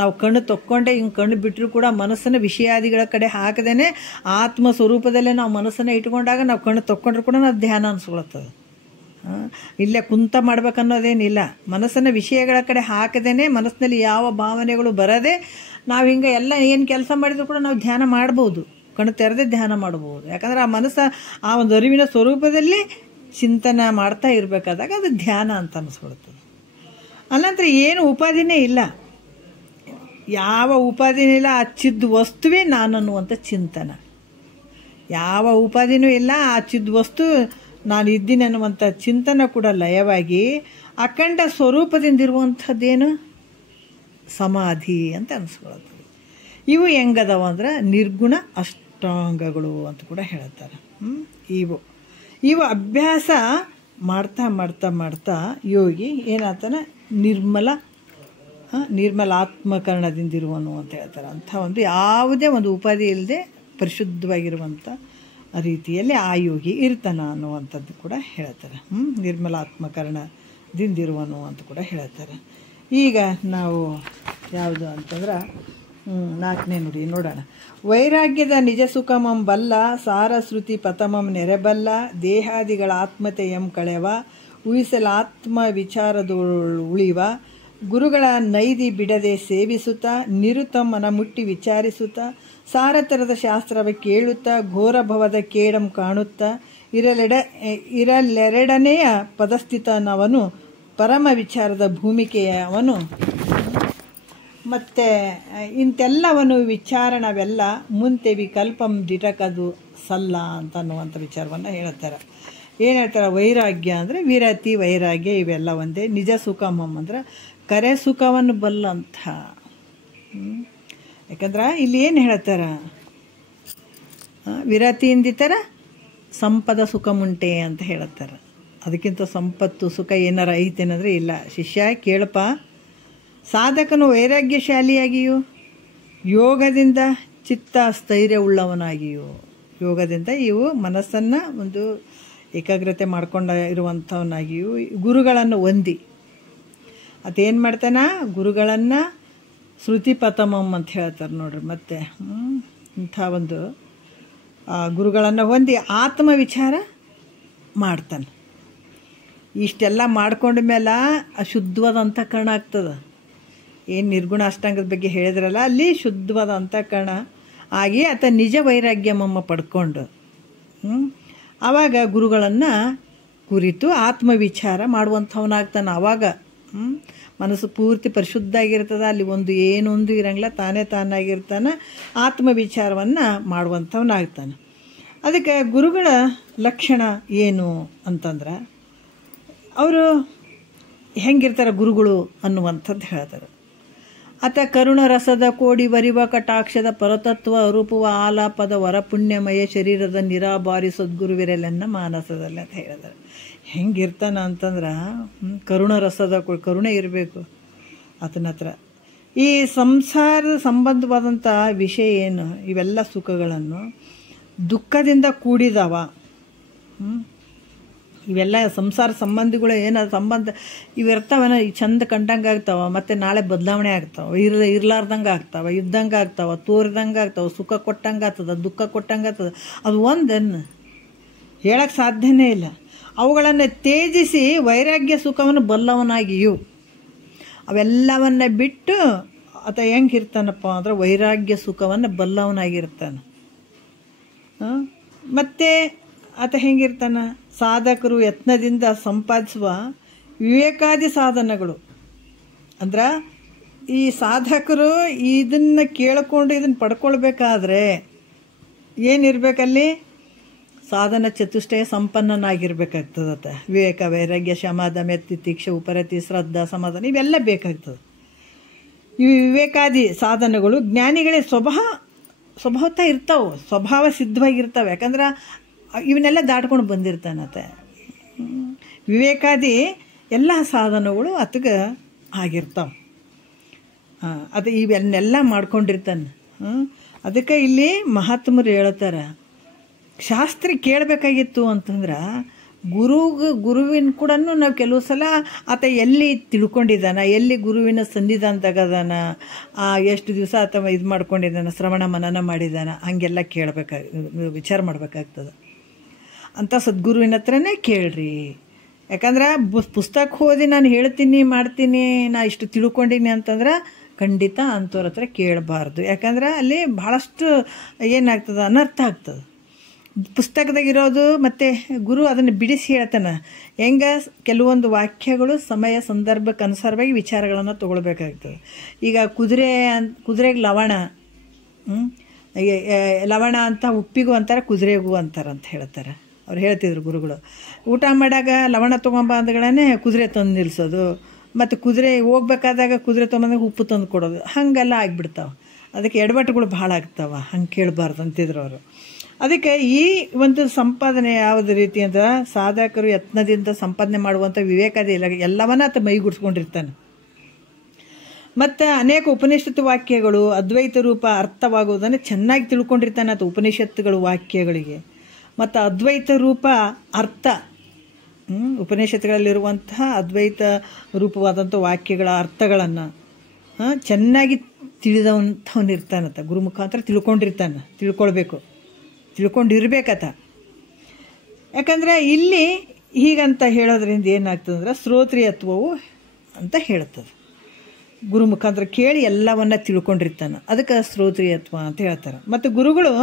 ನಾವು ಕಣ್ಣು ತಕ್ಕೊಂಡೆ ಹಿಂಗೆ ಕಣ್ಣು ಬಿಟ್ಟರು ಕೂಡ ಮನಸ್ಸನ್ನು ವಿಷಯಾದಿಗಳ ಕಡೆ ಹಾಕದೇನೆ ಆತ್ಮ ಸ್ವರೂಪದಲ್ಲೇ ನಾವು ಮನಸ್ಸನ್ನು ಇಟ್ಕೊಂಡಾಗ ನಾವು ಕಣ್ಣು ತಕ್ಕೊಂಡ್ರು ಕೂಡ ನಾವು ಧ್ಯಾನ ಅನಿಸ್ಕೊಳತ್ತದ. ಇಲ್ಲೇ ಕುಂತ ಮಾಡ್ಬೇಕನ್ನೋದೇನಿಲ್ಲ, ಮನಸ್ಸನ್ನು ವಿಷಯಗಳ ಕಡೆ ಹಾಕದೇನೆ ಮನಸ್ಸಿನಲ್ಲಿ ಯಾವ ಭಾವನೆಗಳು ಬರದೆ ನಾವು ಹಿಂಗೆ ಎಲ್ಲ ಏನು ಕೆಲಸ ಮಾಡಿದ್ರು ಕೂಡ ನಾವು ಧ್ಯಾನ ಮಾಡ್ಬೋದು, ಕಣ್ಣು ತೆರೆದೇ ಧ್ಯಾನ ಮಾಡ್ಬೋದು. ಯಾಕಂದ್ರೆ ಆ ಮನಸ್ಸು ಆ ಒಂದು ಅರಿವಿನ ಸ್ವರೂಪದಲ್ಲಿ ಚಿಂತನೆ ಮಾಡ್ತಾ ಇರಬೇಕಾದಾಗ ಅದು ಧ್ಯಾನ ಅಂತ ಅನಿಸ್ಬಿಡ್ತದೆ. ಅಲ್ಲಂದ್ರೆ ಏನು ಉಪಾಧಿನೇ ಇಲ್ಲ, ಯಾವ ಉಪಾಧಿನೂ ಇಲ್ಲ, ಆ ಚಿದ್ ವಸ್ತುವೇ ನಾನು ಅನ್ನುವಂಥ ಚಿಂತನ. ಯಾವ ಉಪಾಧಿನೂ ಇಲ್ಲ, ಆ ಚಿದ್ ವಸ್ತು ನಾನು ಇದ್ದೀನಿ ಅನ್ನುವಂಥ ಚಿಂತನೆ ಕೂಡ ಲಯವಾಗಿ ಅಖಂಡ ಸ್ವರೂಪದಿಂದಿರುವಂಥದ್ದೇನು ಸಮಾಧಿ ಅಂತ ಅನಿಸ್ಕೊಳ್ತದೆ. ಇವು ಹೆಂಗದವ ಅಂದ್ರೆ ನಿರ್ಗುಣ ಅಷ್ಟಾಂಗಗಳು ಅಂತ ಕೂಡ ಹೇಳ್ತಾರೆ. ಇವು ಅಭ್ಯಾಸ ಮಾಡ್ತಾ ಮಾಡ್ತಾ ಮಾಡ್ತಾ ಯೋಗಿ ಏನಾಗ್ತಾನೆ ನಿರ್ಮಲಾತ್ಮಕರಣದಿಂದಿರುವನು ಅಂತ ಹೇಳ್ತಾರೆ. ಅಂಥ ಒಂದು ಯಾವುದೇ ಒಂದು ಉಪಾಧಿ ಇಲ್ಲದೆ ಪರಿಶುದ್ಧವಾಗಿರುವಂಥ ರೀತಿಯಲ್ಲಿ ಆ ಯೋಗಿ ಇರ್ತಾನ ಅನ್ನುವಂಥದ್ದು ಕೂಡ ಹೇಳ್ತಾರೆ. ನಿರ್ಮಲಾತ್ಮಕರಣದಿಂದಿರುವನು ಅಂತ ಕೂಡ ಹೇಳ್ತಾರೆ. ಈಗ ನಾವು ಯಾವುದು ಅಂತಂದ್ರೆ 4ನೇ ನುಡಿ ನೋಡೋಣ. ವೈರಾಗ್ಯದ ನಿಜ ಸುಖಮಂ ಬಲ್ಲ, ಸಾರಶ್ರುತಿ ಪತಮಂ ನೆರೆಬಲ್ಲ, ದೇಹಾದಿಗಳ ಆತ್ಮತೆಯಂ ಕಳೆವ, ಉಯಿಸಲಾತ್ಮ ವಿಚಾರದೊಳು ಉಳಿವ, ಗುರುಗಳ ನೈದಿ ಬಿಡದೆ ಸೇವಿಸುತ್ತಾ, ನಿರುತ ಮನ ಮುಟ್ಟಿ ವಿಚಾರಿಸುತ್ತಾ, ಸಾರತರದ ಶಾಸ್ತ್ರವ ಕೇಳುತ್ತಾ, ಘೋರ ಭವದ ಕೇಡಂ ಕಾಣುತ್ತಾ, ಇರಲೆರಡನೆಯ ಪದಸ್ಥಿತನವನು, ಪರಮ ವಿಚಾರದ ಭೂಮಿಕೆಯವನು, ಮತ್ತು ಇಂತೆಲ್ಲವನು ವಿಚಾರಣವೆಲ್ಲ ಮುಂತೆ ವಿಕಲ್ಪಂ ದಿಟಕದು ಸಲ್ಲ ಅಂತ ಅನ್ನುವಂಥ ವಿಚಾರವನ್ನು ಹೇಳ್ತಾರೆ. ಏನು ಹೇಳ್ತಾರೆ? ವೈರಾಗ್ಯ ಅಂದರೆ ವಿರತಿ, ವೈರಾಗ್ಯ ಇವೆಲ್ಲ ಒಂದೇ. ನಿಜ ಸುಖಮಂ ಅಂದ್ರೆ ಕರೆ ಸುಖವನ್ನು ಬಲ್ಲಂಥ. ಯಾಕಂದ್ರೆ ಇಲ್ಲಿ ಏನು ಹೇಳ್ತಾರ, ವಿರತಿಯಿಂದಿತರ ಸಂಪದ ಸುಖ ಮುಂಟೆ ಅಂತ ಹೇಳ್ತಾರೆ. ಅದಕ್ಕಿಂತ ಸಂಪತ್ತು ಸುಖ ಏನಾರ ಐತೇನಂದ್ರೆ ಇಲ್ಲ. ಶಿಷ್ಯ ಕೇಳಪ್ಪ, ಸಾಧಕನು ವೈರಾಗ್ಯಶಾಲಿಯಾಗಿಯೂ ಯೋಗದಿಂದ ಚಿತ್ತ ಸ್ಥೈರ್ಯವುಳ್ಳವನಾಗಿಯೂ, ಯೋಗದಿಂದ ಇವು ಮನಸ್ಸನ್ನು ಒಂದು ಏಕಾಗ್ರತೆ ಮಾಡ್ಕೊಂಡು ಇರುವಂಥವನಾಗಿಯೂ, ಗುರುಗಳನ್ನು ಹೊಂದಿ ಅದೇನು ಮಾಡ್ತಾನೆ, ಗುರುಗಳನ್ನು ಶ್ರುತಿಪತಮಂ ಅಂತ ಹೇಳ್ತಾರೆ ನೋಡ್ರಿ. ಮತ್ತೆ ಇಂಥ ಒಂದು ಗುರುಗಳನ್ನು ಹೊಂದಿ ಆತ್ಮವಿಚಾರ ಮಾಡ್ತಾನೆ. ಇಷ್ಟೆಲ್ಲ ಮಾಡ್ಕೊಂಡ ಮೇಲೆ ಅಶುದ್ಧವಾದ ಅಂತಃಕರಣ ಆಗ್ತದೆ. ಏನು ನಿರ್ಗುಣ ಅಷ್ಟಾಂಗದ ಬಗ್ಗೆ ಹೇಳಿದ್ರಲ್ಲ, ಅಲ್ಲಿ ಶುದ್ಧವಾದ ಅಂತಃಕರಣ ಆಗಿ ಆತ ನಿಜ ವೈರಾಗ್ಯಮಮ್ಮ ಪಡ್ಕೊಂಡು ಆವಾಗ ಗುರುಗಳನ್ನು ಕುರಿತು ಆತ್ಮವಿಚಾರ ಮಾಡುವಂಥವನಾಗ್ತಾನೆ. ಆವಾಗ ಮನಸ್ಸು ಪೂರ್ತಿ ಪರಿಶುದ್ಧ ಆಗಿರ್ತದೆ, ಅಲ್ಲಿ ಒಂದು ಏನೊಂದು ಇರಂಗಿಲ್ಲ, ತಾನೇ ತಾನಾಗಿರ್ತಾನೆ, ಆತ್ಮವಿಚಾರವನ್ನು ಮಾಡುವಂಥವನಾಗ್ತಾನೆ. ಅದಕ್ಕೆ ಗುರುಗಳ ಲಕ್ಷಣ ಏನು ಅಂತಂದ್ರೆ, ಅವರು ಹೆಂಗಿರ್ತಾರೆ ಗುರುಗಳು ಅನ್ನುವಂಥದ್ದು ಹೇಳ್ತಾರೆ. ಆತ ಕರುಣ ರಸದ ಕೋಡಿ ವರಿವ ಕಟಾಕ್ಷದ ಪರತತ್ವ ಅರೂಪವ ಆಲಾಪದ ವರಪುಣ್ಯಮಯ ಶರೀರದ ನಿರಾಭಾರಿ ಸದ್ಗುರುವಿರಲೆನ್ನ ಮಾನಸದಲ್ಲಿ ಅಂತ ಹೇಳಿದ್ದಾರೆ. ಹೆಂಗಿರ್ತಾನ ಅಂತಂದ್ರೆ ಕರುಣ ರಸದ ಕರುಣೆ ಇರಬೇಕು ಆತನ ಹತ್ರ. ಈ ಸಂಸಾರದ ಸಂಬಂಧವಾದಂಥ ವಿಷಯ ಏನು, ಇವೆಲ್ಲ ಸುಖಗಳನ್ನು ದುಃಖದಿಂದ ಕೂಡಿದವ. ಇವೆಲ್ಲ ಸಂಸಾರ ಸಂಬಂಧಿಗಳು ಏನು ಸಂಬಂಧ ಇವಿರ್ತಾವನ, ಈ ಚಂದ ಕಂಡಂಗೆ ಆಗ್ತಾವ, ಮತ್ತು ನಾಳೆ ಬದಲಾವಣೆ ಆಗ್ತಾವೆ, ಇರ್ಲಾರ್ದಂಗೆ ಆಗ್ತಾವೆ, ಇದ್ದಂಗೆ ಆಗ್ತಾವೆ, ತೋರಿದಂಗೆ ಆಗ್ತಾವೆ, ಸುಖ ಕೊಟ್ಟಂಗೆ ಆಗ್ತದೆ, ದುಃಖ ಕೊಟ್ಟಂಗೆ ಆಗ್ತದೆ. ಅದು ಒಂದನ್ನು ಹೇಳಕ್ಕೆ ಸಾಧ್ಯನೇ ಇಲ್ಲ. ಅವುಗಳನ್ನು ತ್ಯಜಿಸಿ ವೈರಾಗ್ಯ ಸುಖವನ್ನು ಬಲ್ಲವನಾಗಿಯೂ ಅವೆಲ್ಲವನ್ನು ಬಿಟ್ಟು ಆತ ಹೆಂಗಿರ್ತಾನಪ್ಪ ಅಂದ್ರೆ ವೈರಾಗ್ಯ ಸುಖವನ್ನು ಬಲ್ಲವನಾಗಿರ್ತಾನೆ. ಮತ್ತು ಆತ ಹೆಂಗಿರ್ತಾನ, ಸಾಧಕರು ಯತ್ನದಿಂದ ಸಂಪಾದಿಸುವ ವಿವೇಕಾದಿ ಸಾಧನಗಳು ಅಂದ್ರೆ, ಈ ಸಾಧಕರು ಇದನ್ನು ಕೇಳಿಕೊಂಡು ಇದನ್ನು ಪಡ್ಕೊಳ್ಬೇಕಾದ್ರೆ ಏನಿರಬೇಕಲ್ಲಿ, ಸಾಧನ ಚತುಷ್ಟಯ ಸಂಪನ್ನನಾಗಿರ್ಬೇಕಾಗ್ತದತ್ತ. ವಿವೇಕ, ವೈರಾಗ್ಯ, ಶಮ, ದಮ, ತಿತಿಕ್ಷೆ, ಉಪರತಿ, ಶ್ರದ್ಧಾ, ಸಮಾಧಾನ ಇವೆಲ್ಲ ಬೇಕಾಗ್ತದೆ. ಇವು ವಿವೇಕಾದಿ ಸಾಧನಗಳು ಜ್ಞಾನಿಗಳೇ ಸ್ವಭಾವತಃ ಇರ್ತಾವೆ, ಸ್ವಭಾವ ಸಿದ್ಧವಾಗಿರ್ತಾವೆ. ಯಾಕಂದ್ರೆ ಇವನ್ನೆಲ್ಲ ದಾಟ್ಕೊಂಡು ಬಂದಿರ್ತಾನತ್ತ. ವಿವೇಕಾದಿ ಎಲ್ಲ ಸಾಧನಗಳು ಆತಗೆ ಆಗಿರ್ತಾವೆ. ಅದು ಇವನ್ನೆಲ್ಲ ಮಾಡ್ಕೊಂಡಿರ್ತಾನೆ. ಅದಕ್ಕೆ ಇಲ್ಲಿ ಮಹಾತ್ಮರು ಹೇಳ್ತಾರೆ, ಶಾಸ್ತ್ರಿ ಕೇಳಬೇಕಾಗಿತ್ತು ಅಂತಂದ್ರೆ ಗುರುವಿನ ಕೂಡ ನಾವು ಕೆಲವು ಸಲ ಆತ ಎಲ್ಲಿ ತಿಳ್ಕೊಂಡಿದ್ದಾನ, ಎಲ್ಲಿ ಗುರುವಿನ ಸನ್ನಿಧಾನದಾಗದಾನ, ಎಷ್ಟು ದಿವಸ ಆತ ಇದು ಮಾಡ್ಕೊಂಡಿದ್ದಾನ, ಶ್ರವಣ ಮನನ ಮಾಡಿದ್ದಾನ, ಹಂಗೆಲ್ಲ ವಿಚಾರ ಮಾಡ್ಬೇಕಾಗ್ತದೆ. ಅಂಥ ಸದ್ಗುರುವಿನ ಹತ್ರನೇ ಕೇಳ್ರಿ. ಯಾಕಂದ್ರೆ ಪುಸ್ತಕ ಓದಿ ನಾನು ಹೇಳ್ತೀನಿ ಮಾಡ್ತೀನಿ ನಾ ಇಷ್ಟು ತಿಳ್ಕೊಂಡಿನಿ ಅಂತಂದ್ರೆ ಖಂಡಿತ ಅಂಥವ್ರ ಹತ್ರ ಕೇಳಬಾರ್ದು. ಯಾಕಂದ್ರೆ ಅಲ್ಲಿ ಭಾಳಷ್ಟು ಏನಾಗ್ತದೆ, ಅನರ್ಥ ಆಗ್ತದೆ. ಪುಸ್ತಕದಾಗಿರೋದು ಮತ್ತು ಗುರು ಅದನ್ನು ಬಿಡಿಸಿ ಹೇಳ್ತಾನೆ. ಹೆಂಗೆ ಕೆಲವೊಂದು ವಾಕ್ಯಗಳು ಸಮಯ ಸಂದರ್ಭಕ್ಕೆ ಅನುಸಾರವಾಗಿ ವಿಚಾರಗಳನ್ನು ತೊಗೊಳ್ಬೇಕಾಗ್ತದೆ. ಈಗ ಕುದುರೆಗೆ ಲವಣ ಅಂತ ಉಪ್ಪಿಗೂ ಅಂತಾರೆ, ಕುದುರೆಗೂ ಅಂತಾರೆ ಅಂತ ಹೇಳ್ತಾರೆ. ಅವ್ರು ಹೇಳ್ತಿದ್ರು ಗುರುಗಳು. ಊಟ ಮಾಡಾಗ ಲವಣ ತೊಗೊಂಬ ಅಂದ್ಗಳೇ ಕುದುರೆ ತಂದು ನಿಲ್ಲಿಸೋದು, ಮತ್ತು ಕುದುರೆ ಹೋಗ್ಬೇಕಾದಾಗ ಕುದುರೆ ತೊಗೊಂಬಂದಾಗ ಉಪ್ಪು ತಂದು ಕೊಡೋದು, ಹಾಗೆಲ್ಲ ಆಗಿಬಿಡ್ತಾವೆ. ಅದಕ್ಕೆ ಎಡವಟ್ಟುಗಳು ಭಾಳ ಆಗ್ತಾವೆ. ಹಂಗೆ ಕೇಳಬಾರ್ದು ಅಂತಿದ್ರು ಅವರು. ಅದಕ್ಕೆ ಈ ಒಂದು ಸಂಪಾದನೆ ಯಾವುದೇ ರೀತಿ ಅಂತ ಸಾಧಕರು ಯತ್ನದಿಂದ ಸಂಪಾದನೆ ಮಾಡುವಂಥ ವಿವೇಕದ ಎಲ್ಲವನ್ನ ಆತ ಮೈಗೂಡಿಸ್ಕೊಂಡಿರ್ತಾನೆ. ಮತ್ತು ಅನೇಕ ಉಪನಿಷತ್ತು ವಾಕ್ಯಗಳು ಅದ್ವೈತ ರೂಪ ಅರ್ಥವಾಗುವುದನ್ನು ಚೆನ್ನಾಗಿ ತಿಳ್ಕೊಂಡಿರ್ತಾನೆ ಆತ ಉಪನಿಷತ್ತುಗಳು ವಾಕ್ಯಗಳಿಗೆ. ಮತ್ತು ಅದ್ವೈತ ರೂಪ ಅರ್ಥ ಉಪನಿಷತ್ತುಗಳಲ್ಲಿರುವಂತಹ ಅದ್ವೈತ ರೂಪವಾದಂಥ ವಾಕ್ಯಗಳ ಅರ್ಥಗಳನ್ನು ಚೆನ್ನಾಗಿ ತಿಳಿದವಂಥವನಿರ್ತಾನತ. ಗುರು ಮುಖಾಂತರ ತಿಳ್ಕೊಳ್ಬೇಕು, ತಿಳ್ಕೊಂಡಿರ್ಬೇಕತ. ಯಾಕಂದರೆ ಇಲ್ಲಿ ಹೀಗಂತ ಹೇಳೋದ್ರಿಂದ ಏನಾಗ್ತದಂದ್ರೆ ಶ್ರೋತ್ರಿಯತ್ವವು ಅಂತ ಹೇಳ್ತದೆ. ಗುರು ಮುಖಾಂತರ ಕೇಳಿ ಎಲ್ಲವನ್ನ ತಿಳ್ಕೊಂಡಿರ್ತಾನೆ, ಅದಕ್ಕೆ ಶ್ರೋತ್ರಿಯತ್ವ ಅಂತ ಹೇಳ್ತಾರೆ. ಮತ್ತು ಗುರುಗಳು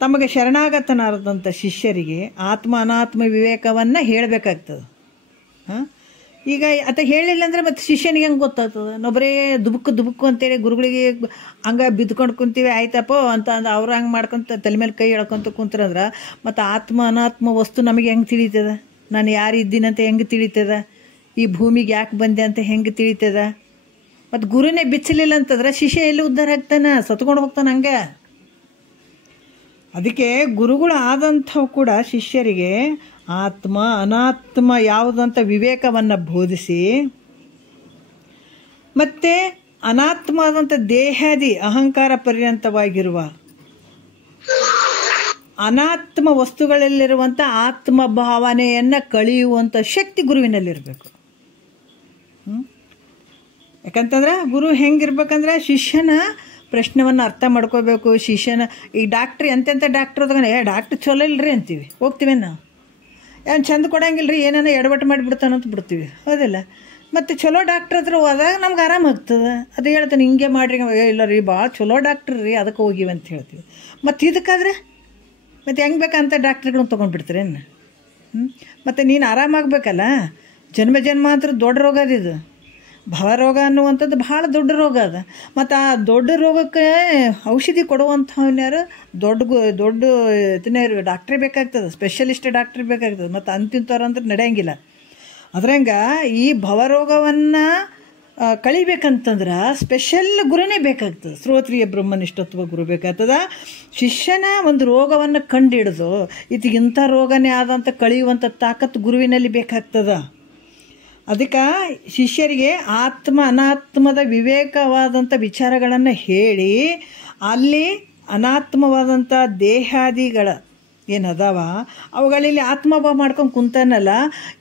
ತಮಗೆ ಶರಣಾಗತನಾದಂಥ ಶಿಷ್ಯರಿಗೆ ಆತ್ಮ ಅನಾತ್ಮ ವಿವೇಕವನ್ನು ಹೇಳಬೇಕಾಗ್ತದೆ. ಈಗ ಆತ ಹೇಳಿಲ್ಲ ಅಂದರೆ ಮತ್ತು ಶಿಷ್ಯನಿಗೆ ಹೆಂಗೆ ಗೊತ್ತಾಗ್ತದೆ? ನೊಬ್ಬರೇ ದುಬುಕ್ಕು ಅಂತೇಳಿ ಗುರುಗಳಿಗೆ ಹಂಗೆ ಬಿದ್ಕೊಂಡು ಕುಂತೀವಿ ಆಯ್ತಪ್ಪ ಅಂತ ಅವ್ರು ಹಂಗೆ ಮಾಡ್ಕೊತ ತಲೆ ಮೇಲೆ ಕೈ ಎಳ್ಕೊತ ಕುಂತ್ರಂದ್ರೆ ಮತ್ತು ಆತ್ಮ ಅನಾತ್ಮ ವಸ್ತು ನಮಗೆ ಹೆಂಗೆ ತಿಳಿತದ? ನಾನು ಯಾರು ಇದ್ದೀನಂತ ಹೆಂಗೆ ತಿಳಿತದ? ಈ ಭೂಮಿಗೆ ಯಾಕೆ ಬಂದೆ ಅಂತ ಹೆಂಗೆ ತಿಳಿತದ? ಮತ್ತು ಗುರುನೇ ಬಿಚ್ಚಲಿಲ್ಲ ಅಂತಂದ್ರೆ ಶಿಷ್ಯ ಎಲ್ಲಿ ಉದ್ಧಾರ ಆಗ್ತಾನೆ? ಸತ್ಕೊಂಡು ಹೋಗ್ತಾನೆ ಹಂಗೆ. ಅದಕ್ಕೆ ಗುರುಗಳು ಆದಂಥವು ಕೂಡ ಶಿಷ್ಯರಿಗೆ ಆತ್ಮ ಅನಾತ್ಮ ಯಾವುದಂತ ವಿವೇಕವನ್ನು ಬೋಧಿಸಿ, ಮತ್ತು ಅನಾತ್ಮ ಆದಂಥ ದೇಹಾದಿ ಅಹಂಕಾರ ಪರ್ಯಂತವಾಗಿರುವ ಅನಾತ್ಮ ವಸ್ತುಗಳಲ್ಲಿರುವಂಥ ಆತ್ಮ ಭಾವನೆಯನ್ನು ಕಳೆಯುವಂಥ ಶಕ್ತಿ ಗುರುವಿನಲ್ಲಿರಬೇಕು. ಯಾಕಂತಂದ್ರೆ ಗುರು ಹೆಂಗಿರ್ಬೇಕಂದ್ರೆ ಶಿಷ್ಯನ ಪ್ರಶ್ನೆವನ್ನು ಅರ್ಥ ಮಾಡ್ಕೋಬೇಕು. ಶಿಷ್ಯನ ಈ ಡಾಕ್ಟ್ರ್ ಎಂತೆಂಥ ಡಾಕ್ಟ್ರ್ ಅದಾಗ ಡಾಕ್ಟ್ರ್ ಚಲೋ ಇಲ್ಲರಿ ಅಂತೀವಿ, ಹೋಗ್ತೀವಿ ನಾವು. ಏನು ಚಂದ ಕೊಡಂಗಿಲ್ಲ ರೀ, ಏನೇನೋ ಎಡವಟ್ಟು ಮಾಡಿಬಿಡ್ತಾನಂತ ಬಿಡ್ತೀವಿ, ಹೌದಿಲ್ಲ? ಮತ್ತು ಚಲೋ ಡಾಕ್ಟ್ರ್ ಹತ್ರ ಹೋದಾಗ ನಮ್ಗೆ ಆರಾಮಾಗ್ತದೆ. ಅದು ಹೇಳ್ತಾನೆ ಹಿಂಗೆ ಮಾಡಿರಿ, ಇಲ್ಲ ರೀ ಭಾಳ ಚಲೋ ಡಾಕ್ಟ್ರ್ ರೀ ಅದಕ್ಕೆ ಹೋಗಿವಿ ಅಂತ ಹೇಳ್ತೀವಿ. ಮತ್ತು ಇದಕ್ಕಾದ್ರೆ ಮತ್ತು ಹೆಂಗೆ ಬೇಕಂತ ಡಾಕ್ಟ್ರುಗಳನ್ನ ತೊಗೊಂಡ್ಬಿಡ್ತೀರೇನು? ಮತ್ತು ನೀನು ಆರಾಮಾಗಬೇಕಲ್ಲ. ಜನ್ಮಾಂತರ ದೊಡ್ಡ ರೋಗ ಅದಿದು. ಭವರೋಗ ಅನ್ನುವಂಥದ್ದು ಭಾಳ ದೊಡ್ಡ ರೋಗ ಅದ. ಮತ್ತು ಆ ದೊಡ್ಡ ರೋಗಕ್ಕೆ ಔಷಧಿ ಕೊಡುವಂಥವ್ನ್ಯಾರು ದೊಡ್ಡ ಇದನ್ನೇ ಡಾಕ್ಟ್ರೇ ಬೇಕಾಗ್ತದೆ, ಸ್ಪೆಷಲಿಸ್ಟ್ ಡಾಕ್ಟ್ರ್ ಬೇಕಾಗ್ತದೆ. ಮತ್ತು ಅಂತಿಂಥವ್ರಂದ್ರೆ ನಡೆಯಂಗಿಲ್ಲ. ಅದ್ರಂಗೆ ಈ ಭವರೋಗವನ್ನು ಕಳಿಬೇಕಂತಂದ್ರೆ ಸ್ಪೆಷಲ್ ಗುರುನೇ ಬೇಕಾಗ್ತದೆ. ಶ್ರೋತ್ರಿಯ ಬ್ರಹ್ಮನಿಷ್ಠತ್ವ ಗುರು ಬೇಕಾಗ್ತದ. ಶಿಷ್ಯನ ಒಂದು ರೋಗವನ್ನು ಕಂಡಿಡಿದು ಇಂಥ ರೋಗನೇ ಆದಂಥ ಕಳೆಯುವಂಥ ತಾಕತ್ತು ಗುರುವಿನಲ್ಲಿ ಬೇಕಾಗ್ತದ. ಅದಕ್ಕೆ ಶಿಷ್ಯರಿಗೆ ಆತ್ಮ ಅನಾತ್ಮದ ವಿವೇಕವಾದಂಥ ವಿಚಾರಗಳನ್ನು ಹೇಳಿ ಅಲ್ಲಿ ಅನಾತ್ಮವಾದಂಥ ದೇಹಾದಿಗಳ ಏನದಾವ ಅವುಗಳಲ್ಲಿ ಆತ್ಮಭಾವ ಮಾಡ್ಕೊಂಡು ಕುಂತಾನಲ್ಲ,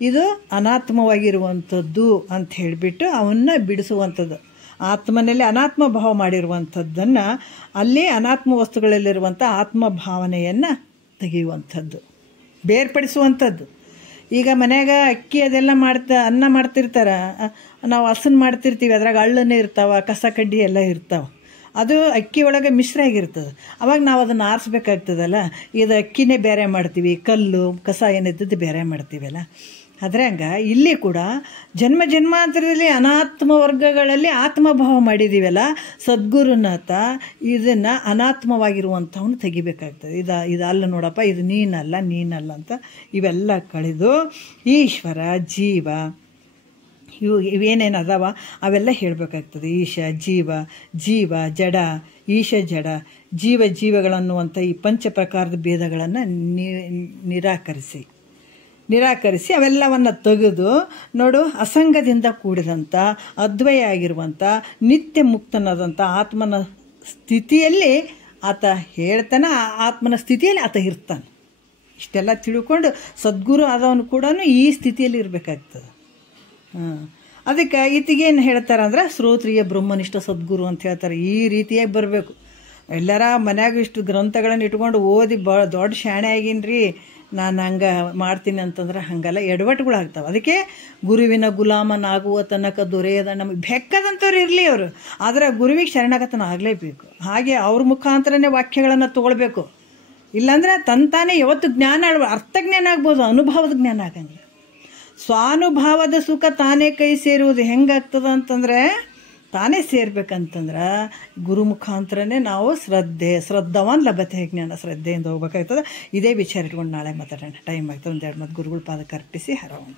ಇದು ಅನಾತ್ಮವಾಗಿರುವಂಥದ್ದು ಅಂತ ಹೇಳಿಬಿಟ್ಟು ಅವನ್ನ ಬಿಡಿಸುವಂಥದ್ದು. ಆತ್ಮನಲ್ಲಿ ಅನಾತ್ಮ ಭಾವ ಮಾಡಿರುವಂಥದ್ದನ್ನು ಅಲ್ಲಿ ಅನಾತ್ಮ ವಸ್ತುಗಳಲ್ಲಿರುವಂಥ ಆತ್ಮಭಾವನೆಯನ್ನು ತೆಗೆಯುವಂಥದ್ದು, ಬೇರ್ಪಡಿಸುವಂಥದ್ದು. ಈಗ ಮನ್ಯಾಗ ಅಕ್ಕಿ ಅದೆಲ್ಲ ಅನ್ನ ಮಾಡ್ತಿರ್ತಾರೆ, ನಾವು ಹಸನ್ ಮಾಡ್ತಿರ್ತೀವಿ, ಅದ್ರಾಗ ಹಳ್ಳನೇ ಇರ್ತಾವೆ, ಕಸ ಕಡ್ಡಿ ಎಲ್ಲ ಇರ್ತಾವೆ. ಅದು ಅಕ್ಕಿ ಒಳಗೆ ಮಿಶ್ರ ಆಗಿರ್ತದೆ. ಅವಾಗ ನಾವು ಅದನ್ನು ಆರಿಸ್ಬೇಕಾಗ್ತದಲ್ಲ. ಇದು ಅಕ್ಕಿನೇ ಬೇರೆ ಮಾಡ್ತೀವಿ, ಕಲ್ಲು ಕಸ ಏನಿದ್ದದ್ದು ಬೇರೆ ಮಾಡ್ತೀವಲ್ಲ. ಅದ್ರಂಗ ಇಲ್ಲಿ ಕೂಡ ಜನ್ಮಾಂತರದಲ್ಲಿ ಅನಾತ್ಮ ವರ್ಗಗಳಲ್ಲಿ ಆತ್ಮಭಾವ ಮಾಡಿದ್ದೀವಲ್ಲ, ಸದ್ಗುರುನಾಥ ಇದನ್ನು ಅನಾತ್ಮವಾಗಿರುವಂಥವನ್ನ ತೆಗಿಬೇಕಾಗ್ತದೆ. ಇದು ಅಲ್ಲ ನೋಡಪ್ಪ, ಇದು ನೀನಲ್ಲ ಅಂತ ಇವೆಲ್ಲ ಕಳೆದು ಈಶ್ವರ ಜೀವ ಇವೇನೇನು ಅದಾವ ಅವೆಲ್ಲ ಹೇಳಬೇಕಾಗ್ತದೆ. ಈಶ ಜೀವ ಜಡ, ಈಶ ಜಡ, ಜೀವಗಳನ್ನುವಂಥ ಈ ಪಂಚ ಪ್ರಕಾರದ ಭೇದಗಳನ್ನು ನಿರಾಕರಿಸಿ ಅವೆಲ್ಲವನ್ನು ತೆಗೆದು ನೋಡು, ಅಸಂಗದಿಂದ ಕೂಡಿದಂಥ ಅದ್ವಯ ಆಗಿರುವಂಥ ನಿತ್ಯ ಮುಕ್ತನಾದಂಥ ಆತ್ಮನ ಸ್ಥಿತಿಯಲ್ಲಿ ಆತ ಹೇಳ್ತಾನೆ, ಆ ಆತ್ಮನ ಸ್ಥಿತಿಯಲ್ಲಿ ಆತ ಇರ್ತಾನೆ. ಇಷ್ಟೆಲ್ಲ ತಿಳ್ಕೊಂಡು ಸದ್ಗುರು ಆದವನು ಕೂಡ ಈ ಸ್ಥಿತಿಯಲ್ಲಿ ಇರಬೇಕಾಗ್ತದೆ. ಅದಕ್ಕೆ ಈತಿಗೇನು ಹೇಳ್ತಾರೆ ಅಂದ್ರೆ ಶ್ರೋತ್ರಿಯ ಬ್ರಹ್ಮನಿಷ್ಠ ಸದ್ಗುರು ಅಂತ ಹೇಳ್ತಾರೆ. ಈ ರೀತಿಯಾಗಿ ಬರಬೇಕು. ಎಲ್ಲರ ಮನ್ಯಾಗ ಇಷ್ಟು ಗ್ರಂಥಗಳನ್ನು ಇಟ್ಕೊಂಡು ಓದಿ ದೊಡ್ಡ ಶಾಣೆ ಆಗೀನ್ರಿ ನಾನು ಹಂಗೆ ಮಾಡ್ತೀನಿ ಅಂತಂದ್ರೆ ಹಾಗಲ್ಲ, ಎಡವಟ್ಟುಗಳಾಗ್ತಾವೆ. ಅದಕ್ಕೆ ಗುರುವಿನ ಗುಲಾಮನಾಗುವ ತನಕ ದೊರೆಯದ ನಮಗೆ ಬೆಕ್ಕದಂಥವ್ರು ಇರಲಿ ಅವರು, ಆದರೆ ಗುರುವಿಗೆ ಶರಣಾಗತನ ಆಗಲೇಬೇಕು. ಹಾಗೆ ಅವ್ರ ಮುಖಾಂತರನೇ ವಾಕ್ಯಗಳನ್ನು ತೊಗೊಳ್ಬೇಕು. ಇಲ್ಲಾಂದ್ರೆ ತಂತಾನೇ ಯಾವತ್ತು ಜ್ಞಾನ ಅರ್ಥಜ್ಞಾನ ಆಗ್ಬೋದು, ಅನುಭವದ ಜ್ಞಾನ ಆಗಂಗಿಲ್ಲ. ಸ್ವಾನುಭವದ ಸುಖ ತಾನೇ ಕೈ ಸೇರುವುದು ಹೆಂಗಾಗ್ತದ ಅಂತಂದರೆ, ತಾನೇ ಸೇರ್ಬೇಕಂತಂದ್ರೆ ಗುರು ಮುಖಾಂತರನೇ ನಾವು ಶ್ರದ್ಧವಾನ್ ಲಭತೆ ಜ್ಞಾನ, ಶ್ರದ್ಧೆಯಿಂದ ಹೋಗ್ಬೇಕಾಗ್ತದೆ. ಇದೇ ವಿಚಾರ ಇಟ್ಕೊಂಡು ನಾಳೆ ಮಾತಾಡೋಣ. ಟೈಮ್ ಆಗ್ತದೆ. ಒಂದೆರಡು ಮತ್ತು ಗುರುಗಳ ಪಾದಕ್ಕೆ ಅರ್ಪಿಸಿ ಹರವನ್ನು.